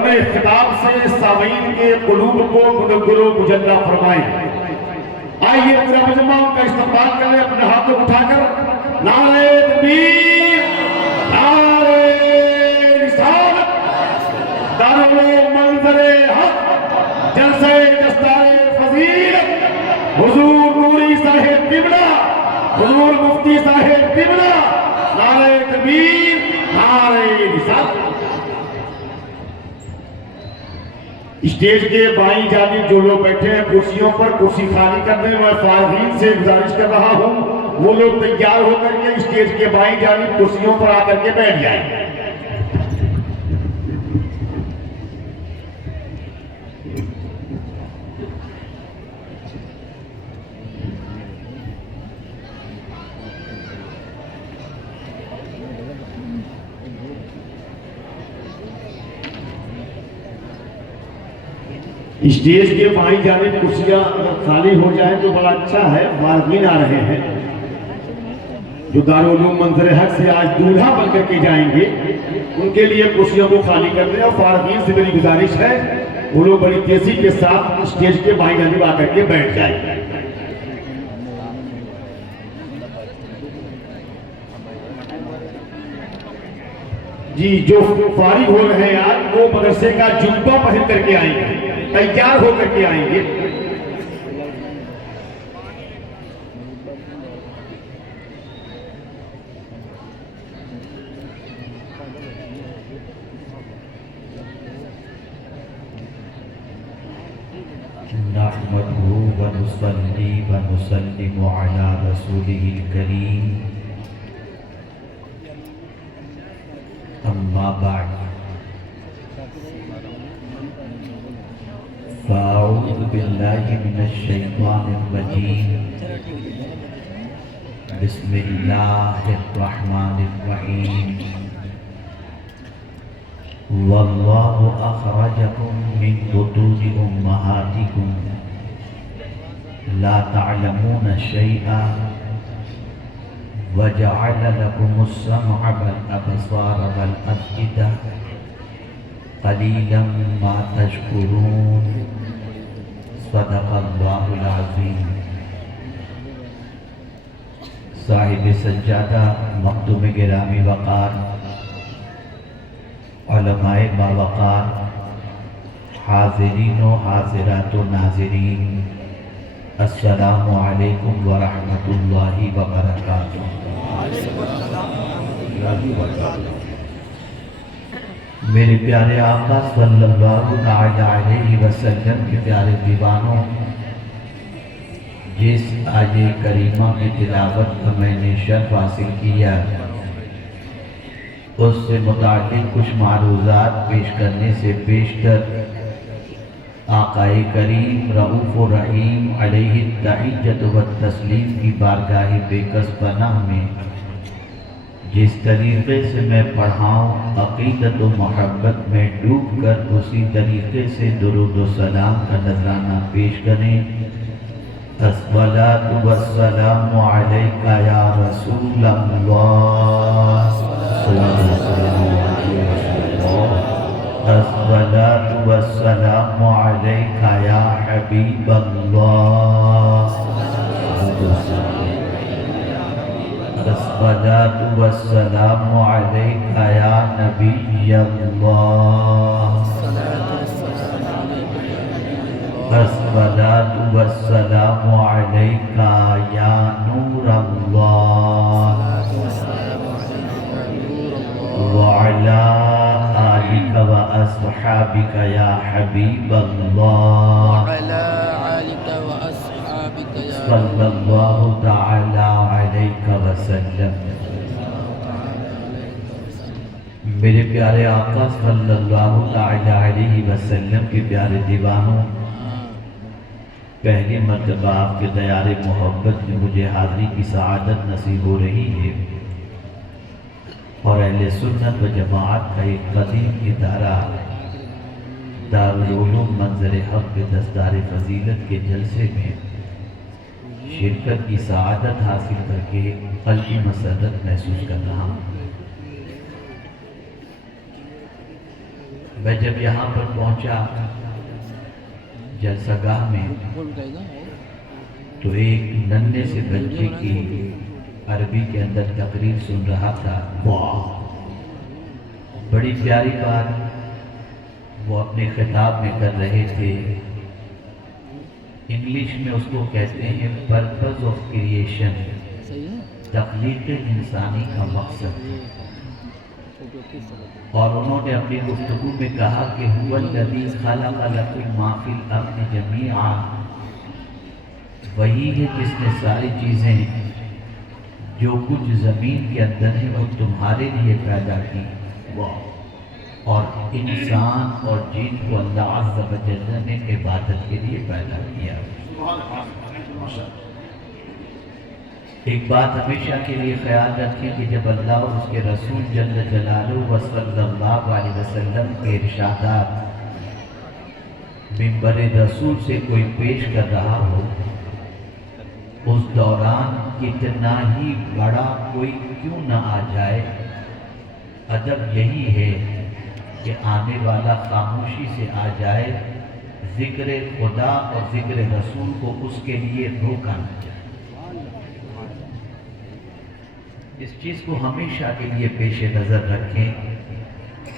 اپنے خطاب سے سامعین کے قلوب کو منور و مجلہ فرمائیں۔ آئیے پورا مجمع ان کا استقبال کریں اپنے ہاتھوں کو اٹھا کر نعرہ تکبیر، نعرہ رسالت، دارالعلوم منظر حق، جلسہ دستار فضیلت، حضور نوری صاحب قبلہ، حضور مفتی صاحب قبلہ، نعرہ تکبیر، نعرہ رسالت۔ اسٹیج کے بائیں جانب جو لوگ بیٹھے ہیں کرسیوں پر، کرسی خالی کر دیں۔ میں فارغین سے گزارش کر رہا ہوں وہ لوگ تیار ہو کر کے اسٹیج کے بائیں جانب کرسیوں پر آ کر کے بیٹھ جائیں۔ اسٹیج کے بائیں جانب کرسیاں اگر خالی ہو جائیں تو بڑا اچھا ہے۔ فارغین آ رہے ہیں جو دارالعلوم منظر حق سے آج دولہا بن کر کے جائیں گے، ان کے لیے کرسیوں کو خالی کر دیں۔ اور فارغین سے میری گزارش ہے وہ لوگ بڑی تیزی کے ساتھ اسٹیج کے بائیں جانب آ کر کے بیٹھ جائیں۔ جی جو فارغ ہو رہے ہیں آج وہ مدرسے کا جبہ پہن کر کے آئیں گے، تیار ہو کر کے آئیں گے۔ نحمده ونصلي ونسلم على رسوله الكريم أما بعد فأعوذ بالله من الشيطان الرجيم بسم الله الرحمن الرحيم والله أخرجكم من بطون أمهاتكم لا تعلمون شيئا وجعل لكم السمع والأبصار والأفئدة قليلا ما تشكرون صدق الله العظيم۔ صاحب سجادہ مخدوم گرامی وقار، علماء باوقار، حاضرین و حاضرات و ناظرین، السلام علیکم ورحمۃ اللہ وبرکاتہ۔ میرے پیارے آقا صلی اللہ علیہ وسلم کے پیارے دیوانوں، جس آیے کریمہ میں تلاوت کا میں نے شرف حاصل کیا، اس سے متعلق کچھ معروضات پیش کرنے سے پیشتر آقا کریم رؤوف و رحیم علیہ التحیۃ والتسلیم کی بارگاہ بے کس پناہ میں جس طریقے سے میں پڑھاؤں، عقیدت و محبت میں ڈوب کر اسی طریقے سے درود و سلام کا نذرانہ پیش کریں۔ الصلاۃ والسلام علیک یا رسول اللہ، الصلاۃ والسلام علیک یا حبیب اللہ، الصلاۃ والسلام علیک یا نبی اللہ، الصلاۃ والسلام علیک یا نور اللہ، وعلی آلک و اصحابک یا حبیب اللہ، صلی اللہ تعالی علیہ وسلم۔ میرے پیارے آقا صلی اللہ تعالی علیہ وسلم کے پیارے دیوانوں، پہلی مرتبہ آپ کے دیار محبت میں مجھے حاضری کی سعادت نصیب ہو رہی ہے، اور اہل سنت و جماعت کا ایک قدیم ادارہ دارالعلوم منظر حق کے دستار فضیلت کے جلسے میں شرکت کی سعادت حاصل کر کے قلبی مسرت محسوس کر رہا ہوں۔ میں جب یہاں پر پہنچا جلسہ گاہ میں تو ایک ننھے سے بچے کی عربی کے اندر تقریر سن رہا تھا. بڑی پیاری بات وہ اپنے خطاب میں کر رہے تھے. انگلش میں اس کو کہتے ہیں پرپز آف کریشن، تخلیق انسانی کا مقصد. اور انہوں نے اپنی گفتگو میں کہا کہ هو الذی خلق لکم ما فی الارض جمیعا، وہی ہے جس نے ساری چیزیں جو کچھ زمین کے اندر ہیں وہ تمہارے لیے پیدا کی. اور انسان اور جن کو اللہ عز و جل نے عبادت کے لیے پیدا کیا. ایک بات ہمیشہ کے لیے خیال رکھیں کہ جب اللہ اور اس کے رسول جل جلالہ صلی اللہ علیہ وسلم کے ارشادات منبر رسول سے کوئی پیش کر رہا ہو، اس دوران کتنا ہی بڑا کوئی کیوں نہ آ جائے، ادب یہی ہے کہ آنے والا خاموشی سے آ جائے، ذکر خدا اور ذکر رسول کو اس کے لیے روکا نہ جائے. اس چیز کو ہمیشہ کے لیے پیش نظر رکھیں،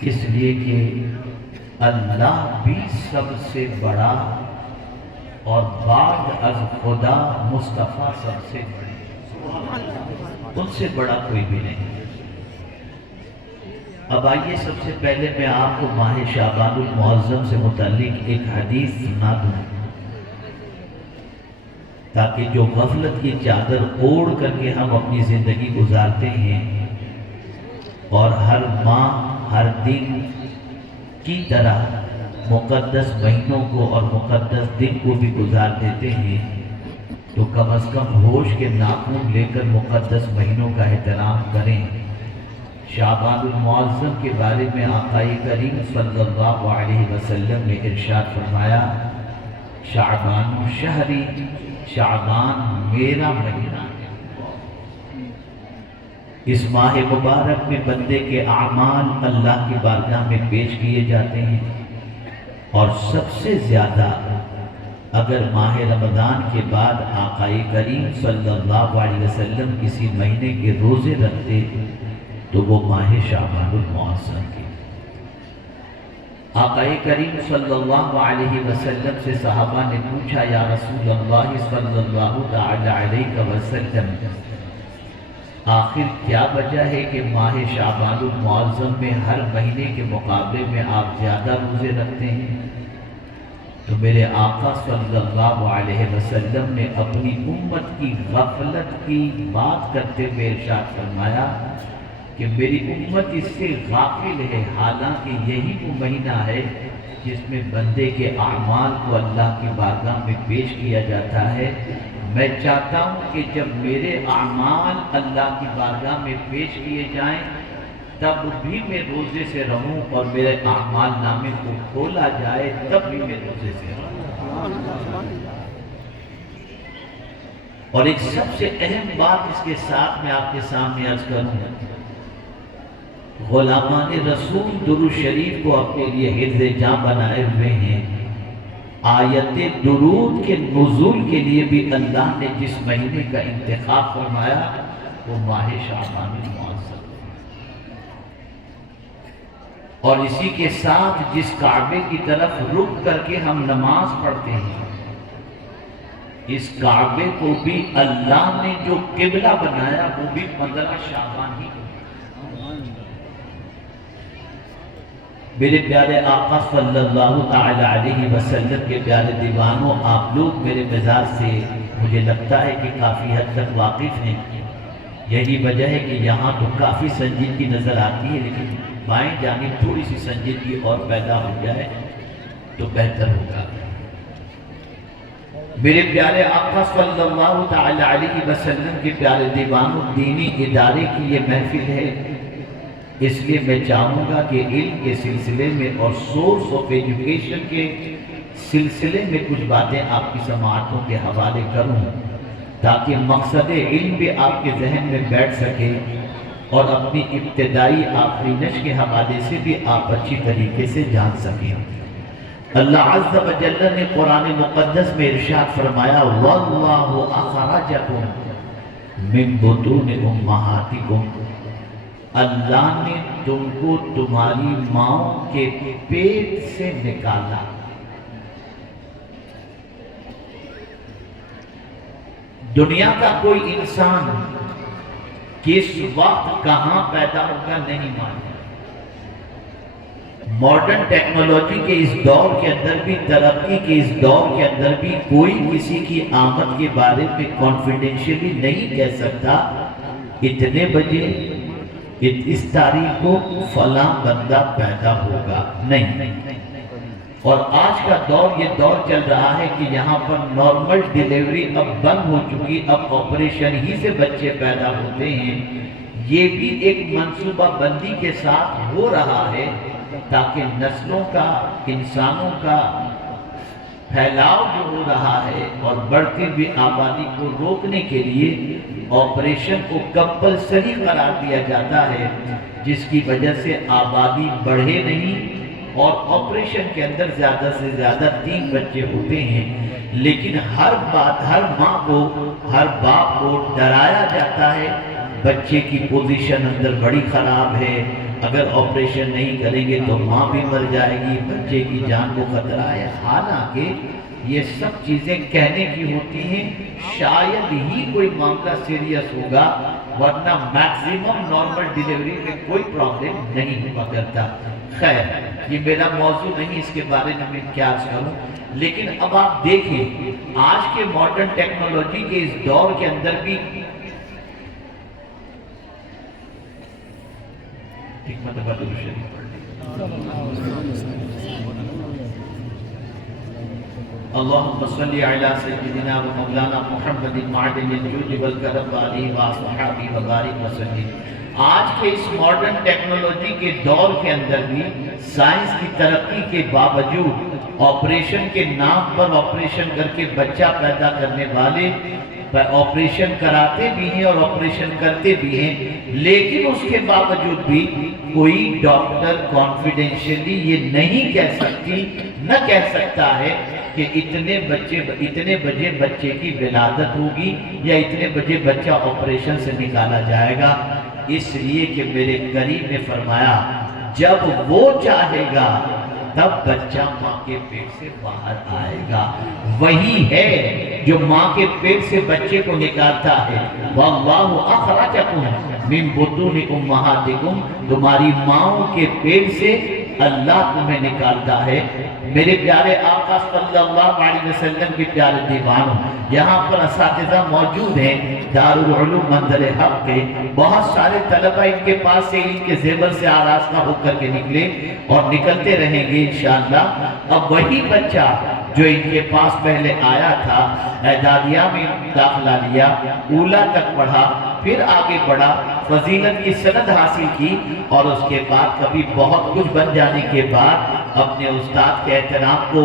اس لیے کہ اللہ بھی سب سے بڑا اور بعد از خدا مصطفیٰ سب سے بڑے، ان سے بڑا کوئی بھی نہیں. اب آئیے سب سے پہلے میں آپ کو ماہ شعبان المعظم سے متعلق ایک حدیث سنا دوں تاکہ جو غفلت کی چادر اوڑھ کر کے ہم اپنی زندگی گزارتے ہیں اور ہر ماہ ہر دن کی طرح مقدس مہینوں کو اور مقدس دن کو بھی گزار دیتے ہیں، تو کم از کم ہوش کے ناخن لے کر مقدس مہینوں کا احترام کریں. شعبان المعظم کے بارے میں آقا کریم صلی اللہ علیہ وسلم نے ارشاد فرمایا، شعبان شہری، شعبان میرا مہینہ ہے. اس ماہ مبارک میں بندے کے اعمال اللہ کی بارگاہ میں پیش کیے جاتے ہیں، اور سب سے زیادہ اگر ماہ رمضان کے بعد آقا کریم صلی اللہ علیہ وسلم کسی مہینے کے روزے رکھتے تو وہ ماہ شعبان المعظم کے. آقا کریم صلی اللہ علیہ وسلم سے صحابہ نے پوچھا، یا رسول اللہ صلی اللہ علیہ وسلم، آخر کیا وجہ ہے کہ ماہ شعبان المعظم میں ہر مہینے کے مقابلے میں آپ زیادہ روزے رکھتے ہیں؟ تو میرے آقا صلی اللہ علیہ وسلم نے اپنی امت کی غفلت کی بات کرتے ہوئے ارشاد فرمایا کہ میری امت اس سے غافل ہے، حالانکہ یہی وہ مہینہ ہے جس میں بندے کے اعمال کو اللہ کی بارگاہ میں پیش کیا جاتا ہے. میں چاہتا ہوں کہ جب میرے اعمال اللہ کی بارگاہ میں پیش کیے جائیں تب بھی میں روزے سے رہوں، اور میرے اعمال نامے کو کھولا جائے تب بھی میں روزے سے رہوں. اور ایک سب سے اہم بات اس کے ساتھ میں آپ کے سامنے عرض کروں، غلامان رسول درود شریف کو اپنے لیے حفظ جاں بنائے ہوئے ہیں. آیت درود کے نزول کے لیے بھی اللہ نے جس مہینے کا انتخاب فرمایا وہ ماہ شعبان المعظم، اور اسی کے ساتھ جس کعبے کی طرف رک کر کے ہم نماز پڑھتے ہیں، اس کعبے کو بھی اللہ نے جو قبلہ بنایا وہ بھی 15 شعبان ہی. میرے پیارے آقا صلی اللہ تعالی علیہ وسلم کے پیارے دیوانوں، آپ لوگ میرے مزاج سے مجھے لگتا ہے کہ کافی حد تک واقف ہیں. یہی وجہ ہے کہ یہاں تو کافی سنجیدگی نظر آتی ہے، لیکن بائیں جانب تھوڑی سی سنجیدگی اور پیدا ہو جائے تو بہتر ہوگا. میرے پیارے آقا صلی اللہ تعالی علیہ وسلم کے پیارے دیوانوں، دینی ادارے کی یہ محفل ہے، اس لیے میں چاہوں گا کہ علم کے سلسلے میں اور سورس آف ایجوکیشن کے سلسلے میں کچھ باتیں آپ کی سماعتوں کے حوالے کروں تاکہ مقصد علم بھی آپ کے ذہن میں بیٹھ سکے اور اپنی ابتدائی آفرینش کے حوالے سے بھی آپ اچھی طریقے سے جان سکیں۔ اللہ عز و جل نے قرآن مقدس میں ارشاد فرمایا وَاللَّهُ أَخْرَجَكُم مِّن بُطُونِ أُمَّهَاتِكُم، اللہ نے تم کو تمہاری ماؤں کے پیٹ سے نکالا۔ دنیا کا کوئی انسان کس وقت کہاں پیدا ہوگا نہیں مانتا۔ ماڈرن ٹیکنالوجی کے اس دور کے اندر بھی، ترقی کے اس دور کے اندر بھی کوئی کسی کی آمد کے بارے میں کانفیڈینشلی نہیں کہہ سکتا اتنے بجے اس تاریخ کو فلاں بندہ پیدا ہوگا، نہیں۔ اور آج کا دور یہ دور چل رہا ہے کہ یہاں پر نارمل ڈیلیوری اب بند ہو چکی، اب آپریشن ہی سے بچے پیدا ہوتے ہیں۔ یہ بھی ایک منصوبہ بندی کے ساتھ ہو رہا ہے تاکہ نسلوں کا، انسانوں کا پھیلاؤ جو ہو رہا ہے اور بڑھتی ہوئی آبادی کو روکنے کے لیے آپریشن کو کمپلسری قرار دیا جاتا ہے، جس کی وجہ سے آبادی بڑھے نہیں اور آپریشن کے اندر زیادہ سے زیادہ 3 بچے ہوتے ہیں۔ لیکن ہر ماں کو، ہر باپ کو ڈرایا جاتا ہے بچے کی پوزیشن اندر بڑی خراب ہے، اگر آپریشن نہیں کریں گے تو ماں بھی مر جائے گی، بچے کی جان کو خطرہ ہے۔ حالانکہ یہ سب چیزیں کہنے کی ہوتی ہیں، شاید ہی کوئی معاملہ سیریس ہوگا، ورنہ میکسیمم نارمل ڈیلیوری میں کوئی پرابلم نہیں ہوا کرتا۔ خیر، یہ میرا موضوع نہیں، اس کے بارے میں کیا کروں، لیکن اب آپ دیکھیں آج کے ماڈرن ٹیکنالوجی کے اس دور کے اندر بھی حکمت بدر شریف پڑھ اللہم صلی علی سیدنا و مولانا محمد معدن الجود والکرم علیہ وآصحابہ وبارک وسلم۔ آج کے اس ماڈرن ٹیکنالوجی کے دور کے اندر بھی سائنس کی ترقی کے باوجود آپریشن کے نام پر آپریشن کر کے بچہ پیدا کرنے والے آپریشن کراتے بھی ہیں اور آپریشن کرتے بھی ہیں، لیکن اس کے باوجود بھی کوئی ڈاکٹر کانفیڈینشلی یہ نہیں کہہ سکتی، نہ کہہ سکتا ہے کہ اتنے بجے بچے کی ولادت ہوگی یا اتنے بجے بچہ آپریشن سے نکالا جائے گا، اس لیے کہ میرے کریم نے فرمایا جب وہ چاہے گا تب بچہ ماں کے پیٹ سے باہر آئے گا۔ وہی ہے جو ماں کے پیٹ سے بچے کو نکالتا ہے۔ وَاللَّهُ أَخْرَجَكُم مِّن بُطُونِ أُمَّهَاتِكُم، تمہاری ماؤں کے پیٹ سے اللہ تمہیں نکالتا ہے۔ میرے پیارے آقا صلی اللہ علیہ وسلم کے پیارے دیوانوں، یہاں پر اساتذہ موجود ہیں دارالعلوم منظر حق کے، بہت سارے طلبہ ان کے پاس سے ان کے زیور سے آراستہ ہو کر کے نکلے اور نکلتے رہیں گے انشاءاللہ۔ اب وہی بچہ جو ان کے پاس پہلے آیا تھا، اعدادیہ میں داخلہ لیا، اولا تک پڑھا، پھر آگے بڑھا، فضیلت کی سند حاصل کی اور اس کے بعد کبھی بہت کچھ بن جانے کے بعد اپنے استاد کے احترام کو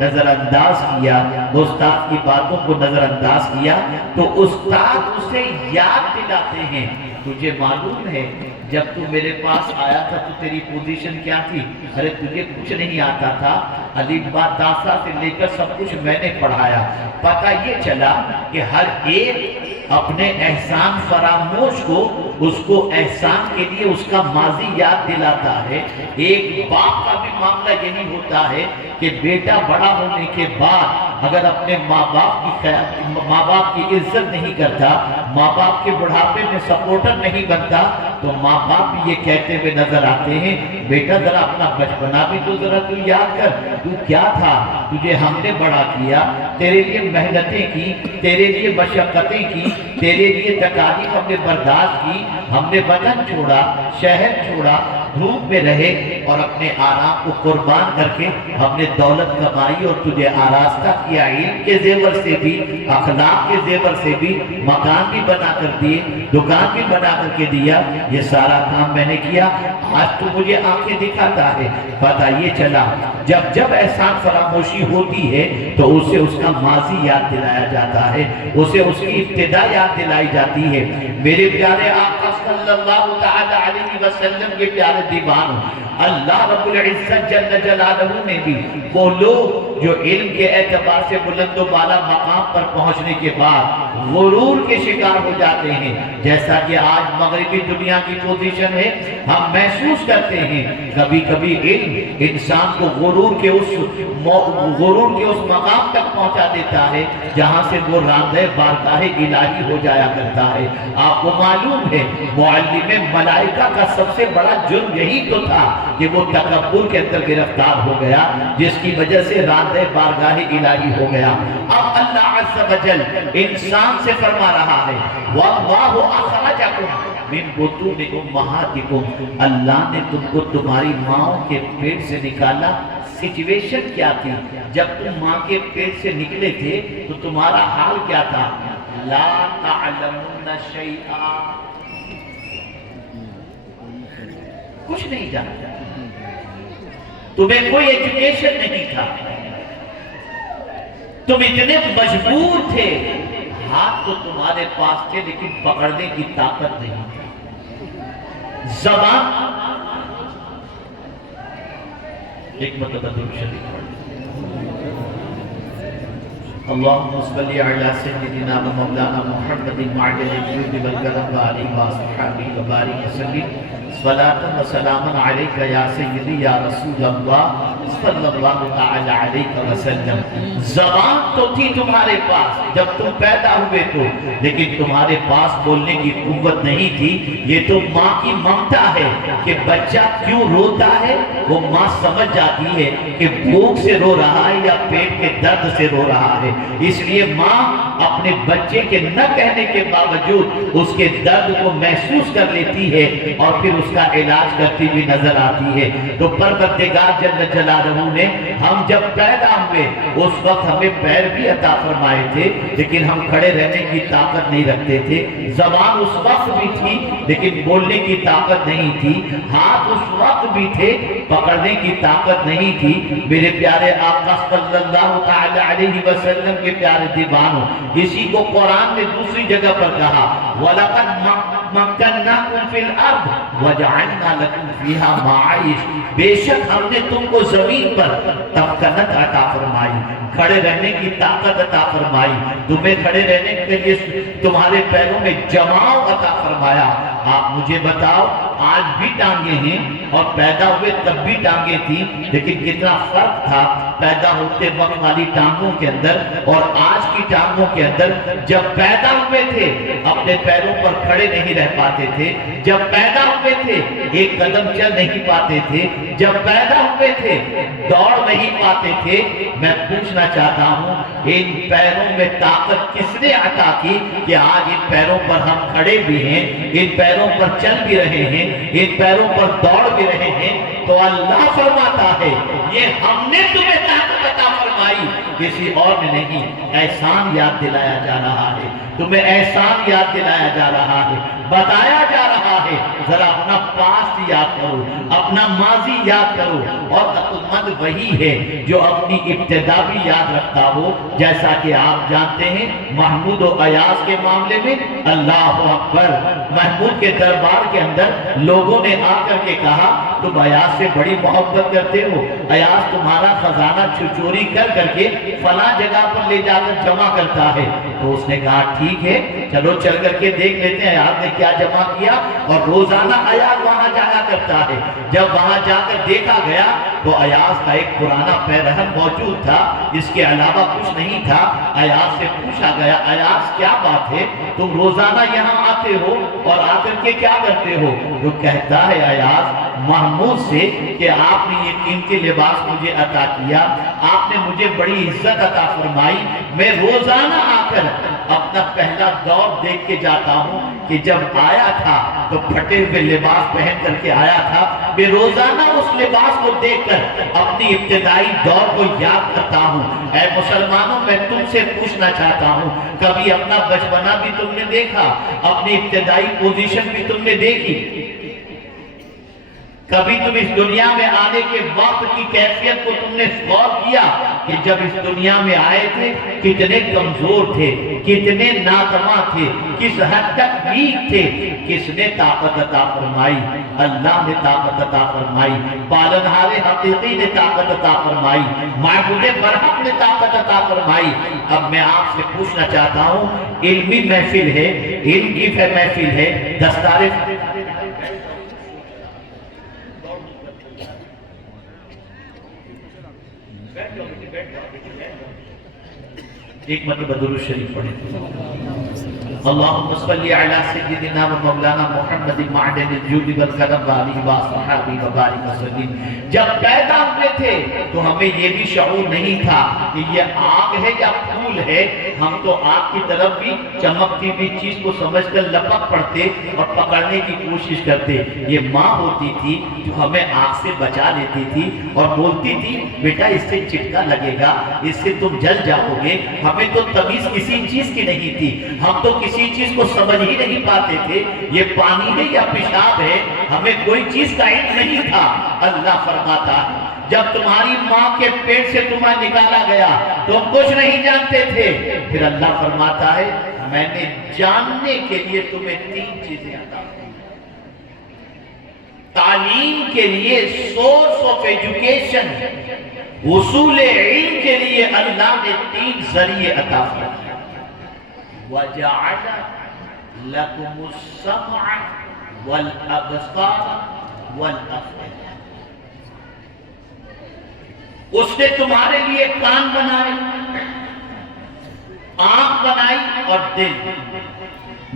نظر انداز کیا، استاد کی باتوں کو نظر انداز کیا، تو استاد اسے یاد دلاتے ہیں تجھے معلوم ہے جب تو میرے پاس آیا تھا تو تیری پوزیشن کیا تھی؟ ارے تجھے کچھ نہیں آتا تھا، الف با تا سا سے لے کر سب کچھ میں نے پڑھایا۔ پتہ یہ چلا کہ ہر ایک اپنے احسان فراموش کو اس کو احسان کے لیے اس کا ماضی یاد دلاتا ہے۔ ایک باپ کا بھی معاملہ یہی ہوتا ہے کہ بیٹا بڑا ہونے کے بعد اگر اپنے ماں باپ کی عزت نہیں کرتا، ماں باپ کے بڑھاپے میں سپورٹر نہیں بنتا، تو ماں باپ بھی یہ کہتے ہوئے نظر آتے ہیں بیٹا ذرا اپنا بچپنا بھی تو ذرا تو یاد کر، تو کیا تھا، تجھے ہم نے بڑا کیا، تیرے لیے محنتیں کی، تیرے لیے مشقتیں کی، تیرے لیے تکالیف ہم نے برداشت کی، ہم نے وطن چھوڑا، شہر چھوڑا، دھوپ میں رہے اور اپنے آرام کو قربان کر کے ہم نے دولت کمائی اور تجھے آراستہ کیا، علم کے زیور سے بھی، اخلاق کے زیور سے بھی، مکان بھی بنا کر دیے، دکان بھی بنا کر کے دیا، یہ سارا کام میں نے کیا، آج تو مجھے آنکھیں دکھاتا ہے۔ پتہ یہ چلا جب احسان فراموشی ہوتی ہے تو اسے اس کا ماضی یاد دلایا جاتا ہے، اسے اس کی ابتدا یاد دلائی جاتی ہے۔ میرے پیارے آقا صلی صلی اللہ تعالی علیہ وسلم کے پیارے دیوانوں، اللہ رب العزت جل جلالہ نے بھی وہ لوگ جو علم کے اعتبار سے بلند و بالا مقام پر پہنچنے کے بعد غرور کے شکار ہو جاتے ہیں، جیسا کہ آج مغربی دنیا کی پوزیشن ہے، ہم محسوس کرتے ہیں کبھی کبھی علم انسان کو غرور کے اس مقام تک پہنچا دیتا ہے جہاں سے وہ راندہ بارگاہ الہی ہو جایا کرتا ہے۔ آپ کو معلوم ہے معلم ملائکہ کا سب سے بڑا جرم یہی تو تھا کہ وہ تکبر کے اندر گرفتار ہو گیا، جس کی وجہ سے راندہ بارگاہ الہی ہو گیا۔ اب اللہ عز و جل انسان سے فرما رہا ہے وَاللَّهُ أَخْرَجَكُمْ مِن بُطُونِ أُمَّهَاتِكُمْ، اللہ نے تم کو تمہاری ماؤں کے پیٹ سے نکالا۔ سچویشن کیا تھی؟ جب تم ماں کے پیٹ سے نکلے تھے تو تمہارا حال کیا تھا؟ لا تعلمون شیئا، کچھ نہیں جانتا، تمہیں کوئی ایجوکیشن نہیں تھا، تم اتنے مجبور تھے، ہاتھ تو تمہارے پاس تھے لیکن پکڑنے کی طاقت نہیں تھی، زبان ایک مرتبہ درود شریف پڑھیں۔ اللہم صلی علی سیدنا و مولانا محمد معجل الجود والکرم و آلہ و صحابہ و بارک وسلم، صلاۃ و سلام علیک یا سیدی یا رسول اللہ صلی اللہ تعالی علیہ وسلم۔ زبان تو تھی تمہارے پاس جب تم پیدا ہوئے تو، لیکن تمہارے پاس بولنے کی قوت نہیں تھی۔ یہ تو ماں کی ممتا ہے کہ بچہ کیوں روتا ہے، وہ ماں سمجھ جاتی ہے کہ بھوک سے رو رہا ہے یا پیٹ کے درد سے رو رہا ہے، اس لیے ماں اپنے بچے کے نہ کہنے کے باوجود اس کے درد کو محسوس کر لیتی ہے اور پھر اس کا علاج کرتی ہوئی نظر آتی ہے۔ تو پروردگار جل جلالہ نے ہم جب پیدا ہوئے اس وقت ہمیں پیر بھی عطا فرمائے تھے، لیکن ہم کھڑے رہنے کی طاقت نہیں رکھتے تھے، زبان اس وقت بھی تھی لیکن بولنے کی طاقت نہیں تھی، ہاتھ اس وقت بھی تھے پکڑنے کی طاقت نہیں تھی۔ میرے پیارے آقا صلی اللہ تعالی علیہ وسلم کے پیارے دیوانوں، اسی کو قرآن نے دوسری جگہ پر کہا وَلَقَدْ مَكَّنَّاكُمْ فِي الْأَرْضِ وَجَعَلْنَا لَكُمْ فِيهَا مَعَائِشَ، بے شک ہم نے تم کو زمین پر تمکنت عطا فرمائی، کھڑے رہنے کی طاقت عطا فرمائی، تمہیں کھڑے رہنے کے لیے تمہارے پیروں میں جماؤ عطا فرمایا۔ آپ مجھے بتاؤ آج بھی ٹانگیں ہیں اور پیدا ہوئے تب بھی ٹانگیں تھیں، لیکن کتنا فرق تھا پیدا ہوتے وقت والی ٹانگوں کے اندر اور آج کی ٹانگوں کے اندر۔ جب پیدا ہوئے تھے اپنے پیروں پر کھڑے نہیں رہ پاتے تھے، جب پیدا ہوئے تھے ایک قدم چل نہیں پاتے تھے، جب پیدا ہوئے تھے دوڑ نہیں پاتے تھے۔ میں پوچھنا چاہتا ہوں ان پیروں میں طاقت کس نے عطا کی کہ آج ان پیروں پر ہم کھڑے بھی ہیں، ان پیروں پر چل بھی رہے ہیں، ان پیروں پر دوڑ بھی رہے ہیں؟ تو اللہ فرماتا ہے یہ ہم نے تمہیں طاقت عطا فرمائی، کسی اور نے نہیں۔ احسان یاد دلایا جا رہا ہے، تمہیں احسان یاد دلایا جا رہا ہے، بتایا جا رہا ہے ذرا اپنا پاسٹ یاد کرو، اپنا ماضی یاد کرو۔ اور عقلمند وہی ہے جو اپنی ابتدا بھی یاد رکھتا ہو، جیسا کہ آپ جانتے ہیں محمود و ایاز کے معاملے میں اللہ اکبر، محمود کے دربار کے اندر لوگوں نے آ کر کے کہا تم ایاز سے بڑی محبت کرتے ہو، ایاز تمہارا خزانہ چوری کر کر کے فلاں جگہ پر لے جا کر جمع کرتا ہے۔ تو اس نے کہا ٹھیک ہے چلو چل کر کے دیکھ لیتے ہیں ایاز نے کیا جمع کیا، اور روزانہ ایاز وہاں جایا کرتا ہے۔ جب وہاں جا کر دیکھا گیا تو ایاز کا ایک پرانا پیرہن موجود تھا، اس کے علاوہ کچھ نہیں تھا۔ ایاز سے پوچھا گیا ایاز کیا بات ہے، تم روزانہ یہاں آتے ہو اور آ کر کے کیا کرتے ہو؟ وہ کہتا ہے ایاز محمود سے کہ آپ نے یہ قیمتی لباس مجھے عطا کیا، آپ نے مجھے بڑی عزت عطا فرمائی، میں روزانہ آ کر اپنا پہلا دور دیکھ کے جاتا ہوں کہ جب آیا تھا تو پھٹے ہوئے لباس پہن کر کے آیا تھا، میں روزانہ اس لباس کو دیکھ کر اپنی ابتدائی دور کو یاد کرتا ہوں۔ اے مسلمانوں میں تم سے پوچھنا چاہتا ہوں کبھی اپنا بچپنا بھی تم نے دیکھا، اپنی ابتدائی پوزیشن بھی تم نے دیکھی؟ کبھی تم اس دنیا میں آنے کے وقت کی کیفیت کو تم نے غور کیا کہ جب اس دنیا میں آئے تھے کتنے کمزور تھے، کتنے ناتواں تھے، کس حد تک ویک تھے؟ کس نے طاقت عطا فرمائی؟ اللہ نے طاقت عطا فرمائی، پالنہار حقیقی نے طاقت عطا فرمائی، معبود برحق نے طاقت عطا فرمائی۔ اب میں آپ سے پوچھنا چاہتا ہوں، علمی محفل ہے، علم کی محفل ہے، دستار ایک مرتبہ درود شریف پڑھیں۔ اللہم صلی علی سیدنا و مولانا محمد معدن الجود والکرم وآلہ وصحبہ وبارک وسلم۔ جب پیدا ہوئے تھے تو ہمیں یہ بھی شعور نہیں تھا کہ یہ آگ ہے یا پھول ہے، ہم تو آگ کی طرف بھی چمکتی ہوئی چیز کو سمجھ کر لپک پڑتے اور پکڑنے کی کوشش کرتے۔ یہ ماں ہوتی تھی جو ہمیں آگ سے بچا لیتی تھی اور بولتی تھی بیٹا اس سے چٹکا لگے گا، اس سے تم جل جاؤ گے۔ ہمیں تو تمیز کسی چیز کی نہیں تھی، ہم تو کسی چیز کو سمجھ ہی نہیں پاتے تھے یہ پانی ہے یا پیشاب ہے، ہمیں کوئی چیز کا علم نہیں تھا۔ اللہ فرماتا ہے جب تمہاری ماں کے پیٹ سے تمہیں نکالا گیا تم کچھ نہیں جانتے تھے، پھر اللہ فرماتا ہے میں نے جاننے کے لیے تمہیں 3 چیزیں عطا کی۔ تعلیم کے لیے سورس آف ایجوکیشن، حصول علم کے لیے اللہ نے 3 ذریعے عطا فرمائے۔ وَجَعَلَ لَكُمُ السَّمْعَ وَالْأَبْصَارَ وَالْأَفْئِدَةَ۔ اس نے تمہارے لیے کان بنائے، آنکھ بنائی اور دل۔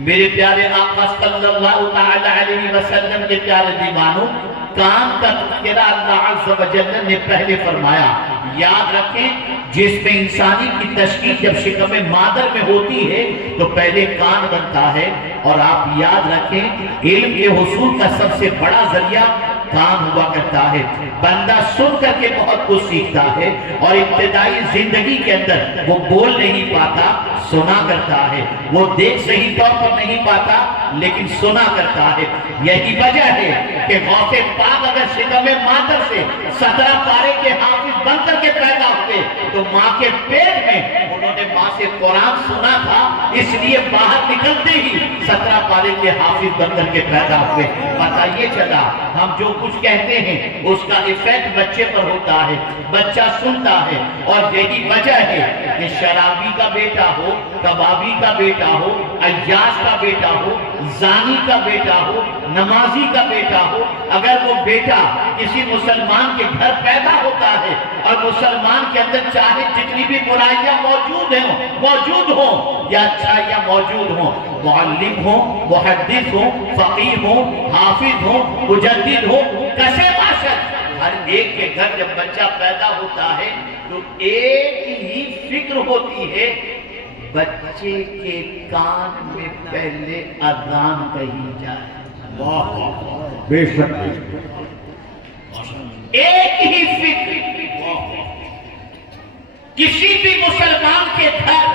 میرے پیارے آقا صلی اللہ تعالی علیہ وسلم کے پیارے دیوانوں، کان کا تذکرہ اللہ عز و جل نے پہلے فرمایا۔ یاد رکھیں جس میں انسانی کی تشکیل جب شکم مادر میں ہوتی ہے تو پہلے کان بنتا ہے، اور آپ یاد رکھیں علم کے حصول کا سب سے بڑا ذریعہ کان ہوا کرتا ہے۔ بندہ سن کر کے بہت کچھ سیکھتا ہے، اور ابتدائی زندگی کے اندر وہ بول نہیں پاتا، سنا کرتا ہے۔ وہ دیکھ صحیح طور پر نہیں پاتا لیکن سنا کرتا ہے۔ یہی وجہ ہے کہ غوث پاک اگر شکم مادر سے 17 پارے کے حافظ بن کر کے پیدا ہوئے تو ماں کے پیٹ میں انہوں نے ماں سے قرآن سنا تھا، اس لیے باہر نکلتے ہی 17 پارے کے حافظ بن کر کے پیدا ہوئے۔ پتہ یہ چلا ہم جو کچھ کہتے ہیں اس کا ایفیکٹ بچے پر ہوتا ہے، بچہ سنتا ہے۔ اور یہی وجہ ہے کہ شرابی کا بیٹا ہو، کبابی کا بیٹا ہو، عیاش کا بیٹا ہو، زانی کا بیٹا ہو، نمازی کا بیٹا ہو، اگر وہ بیٹا کسی مسلمان کے گھر پیدا ہوتا ہے اور مسلمان کے اندر چاہے جتنی بھی برائیاں موجود ہوں یا اچھائیاں موجود ہوں، معلم ہو، محدث ہو، فقیہ ہو، حافظ ہو، مجدد ہو، کسے باشد، ہر ایک کے گھر جب بچہ پیدا ہوتا ہے تو ایک ہی فکر ہوتی ہے بچے کے کان میں پہلے اذان کہی جائے۔ بے شک ایک ہی فکر کسی بھی مسلمان کے گھر،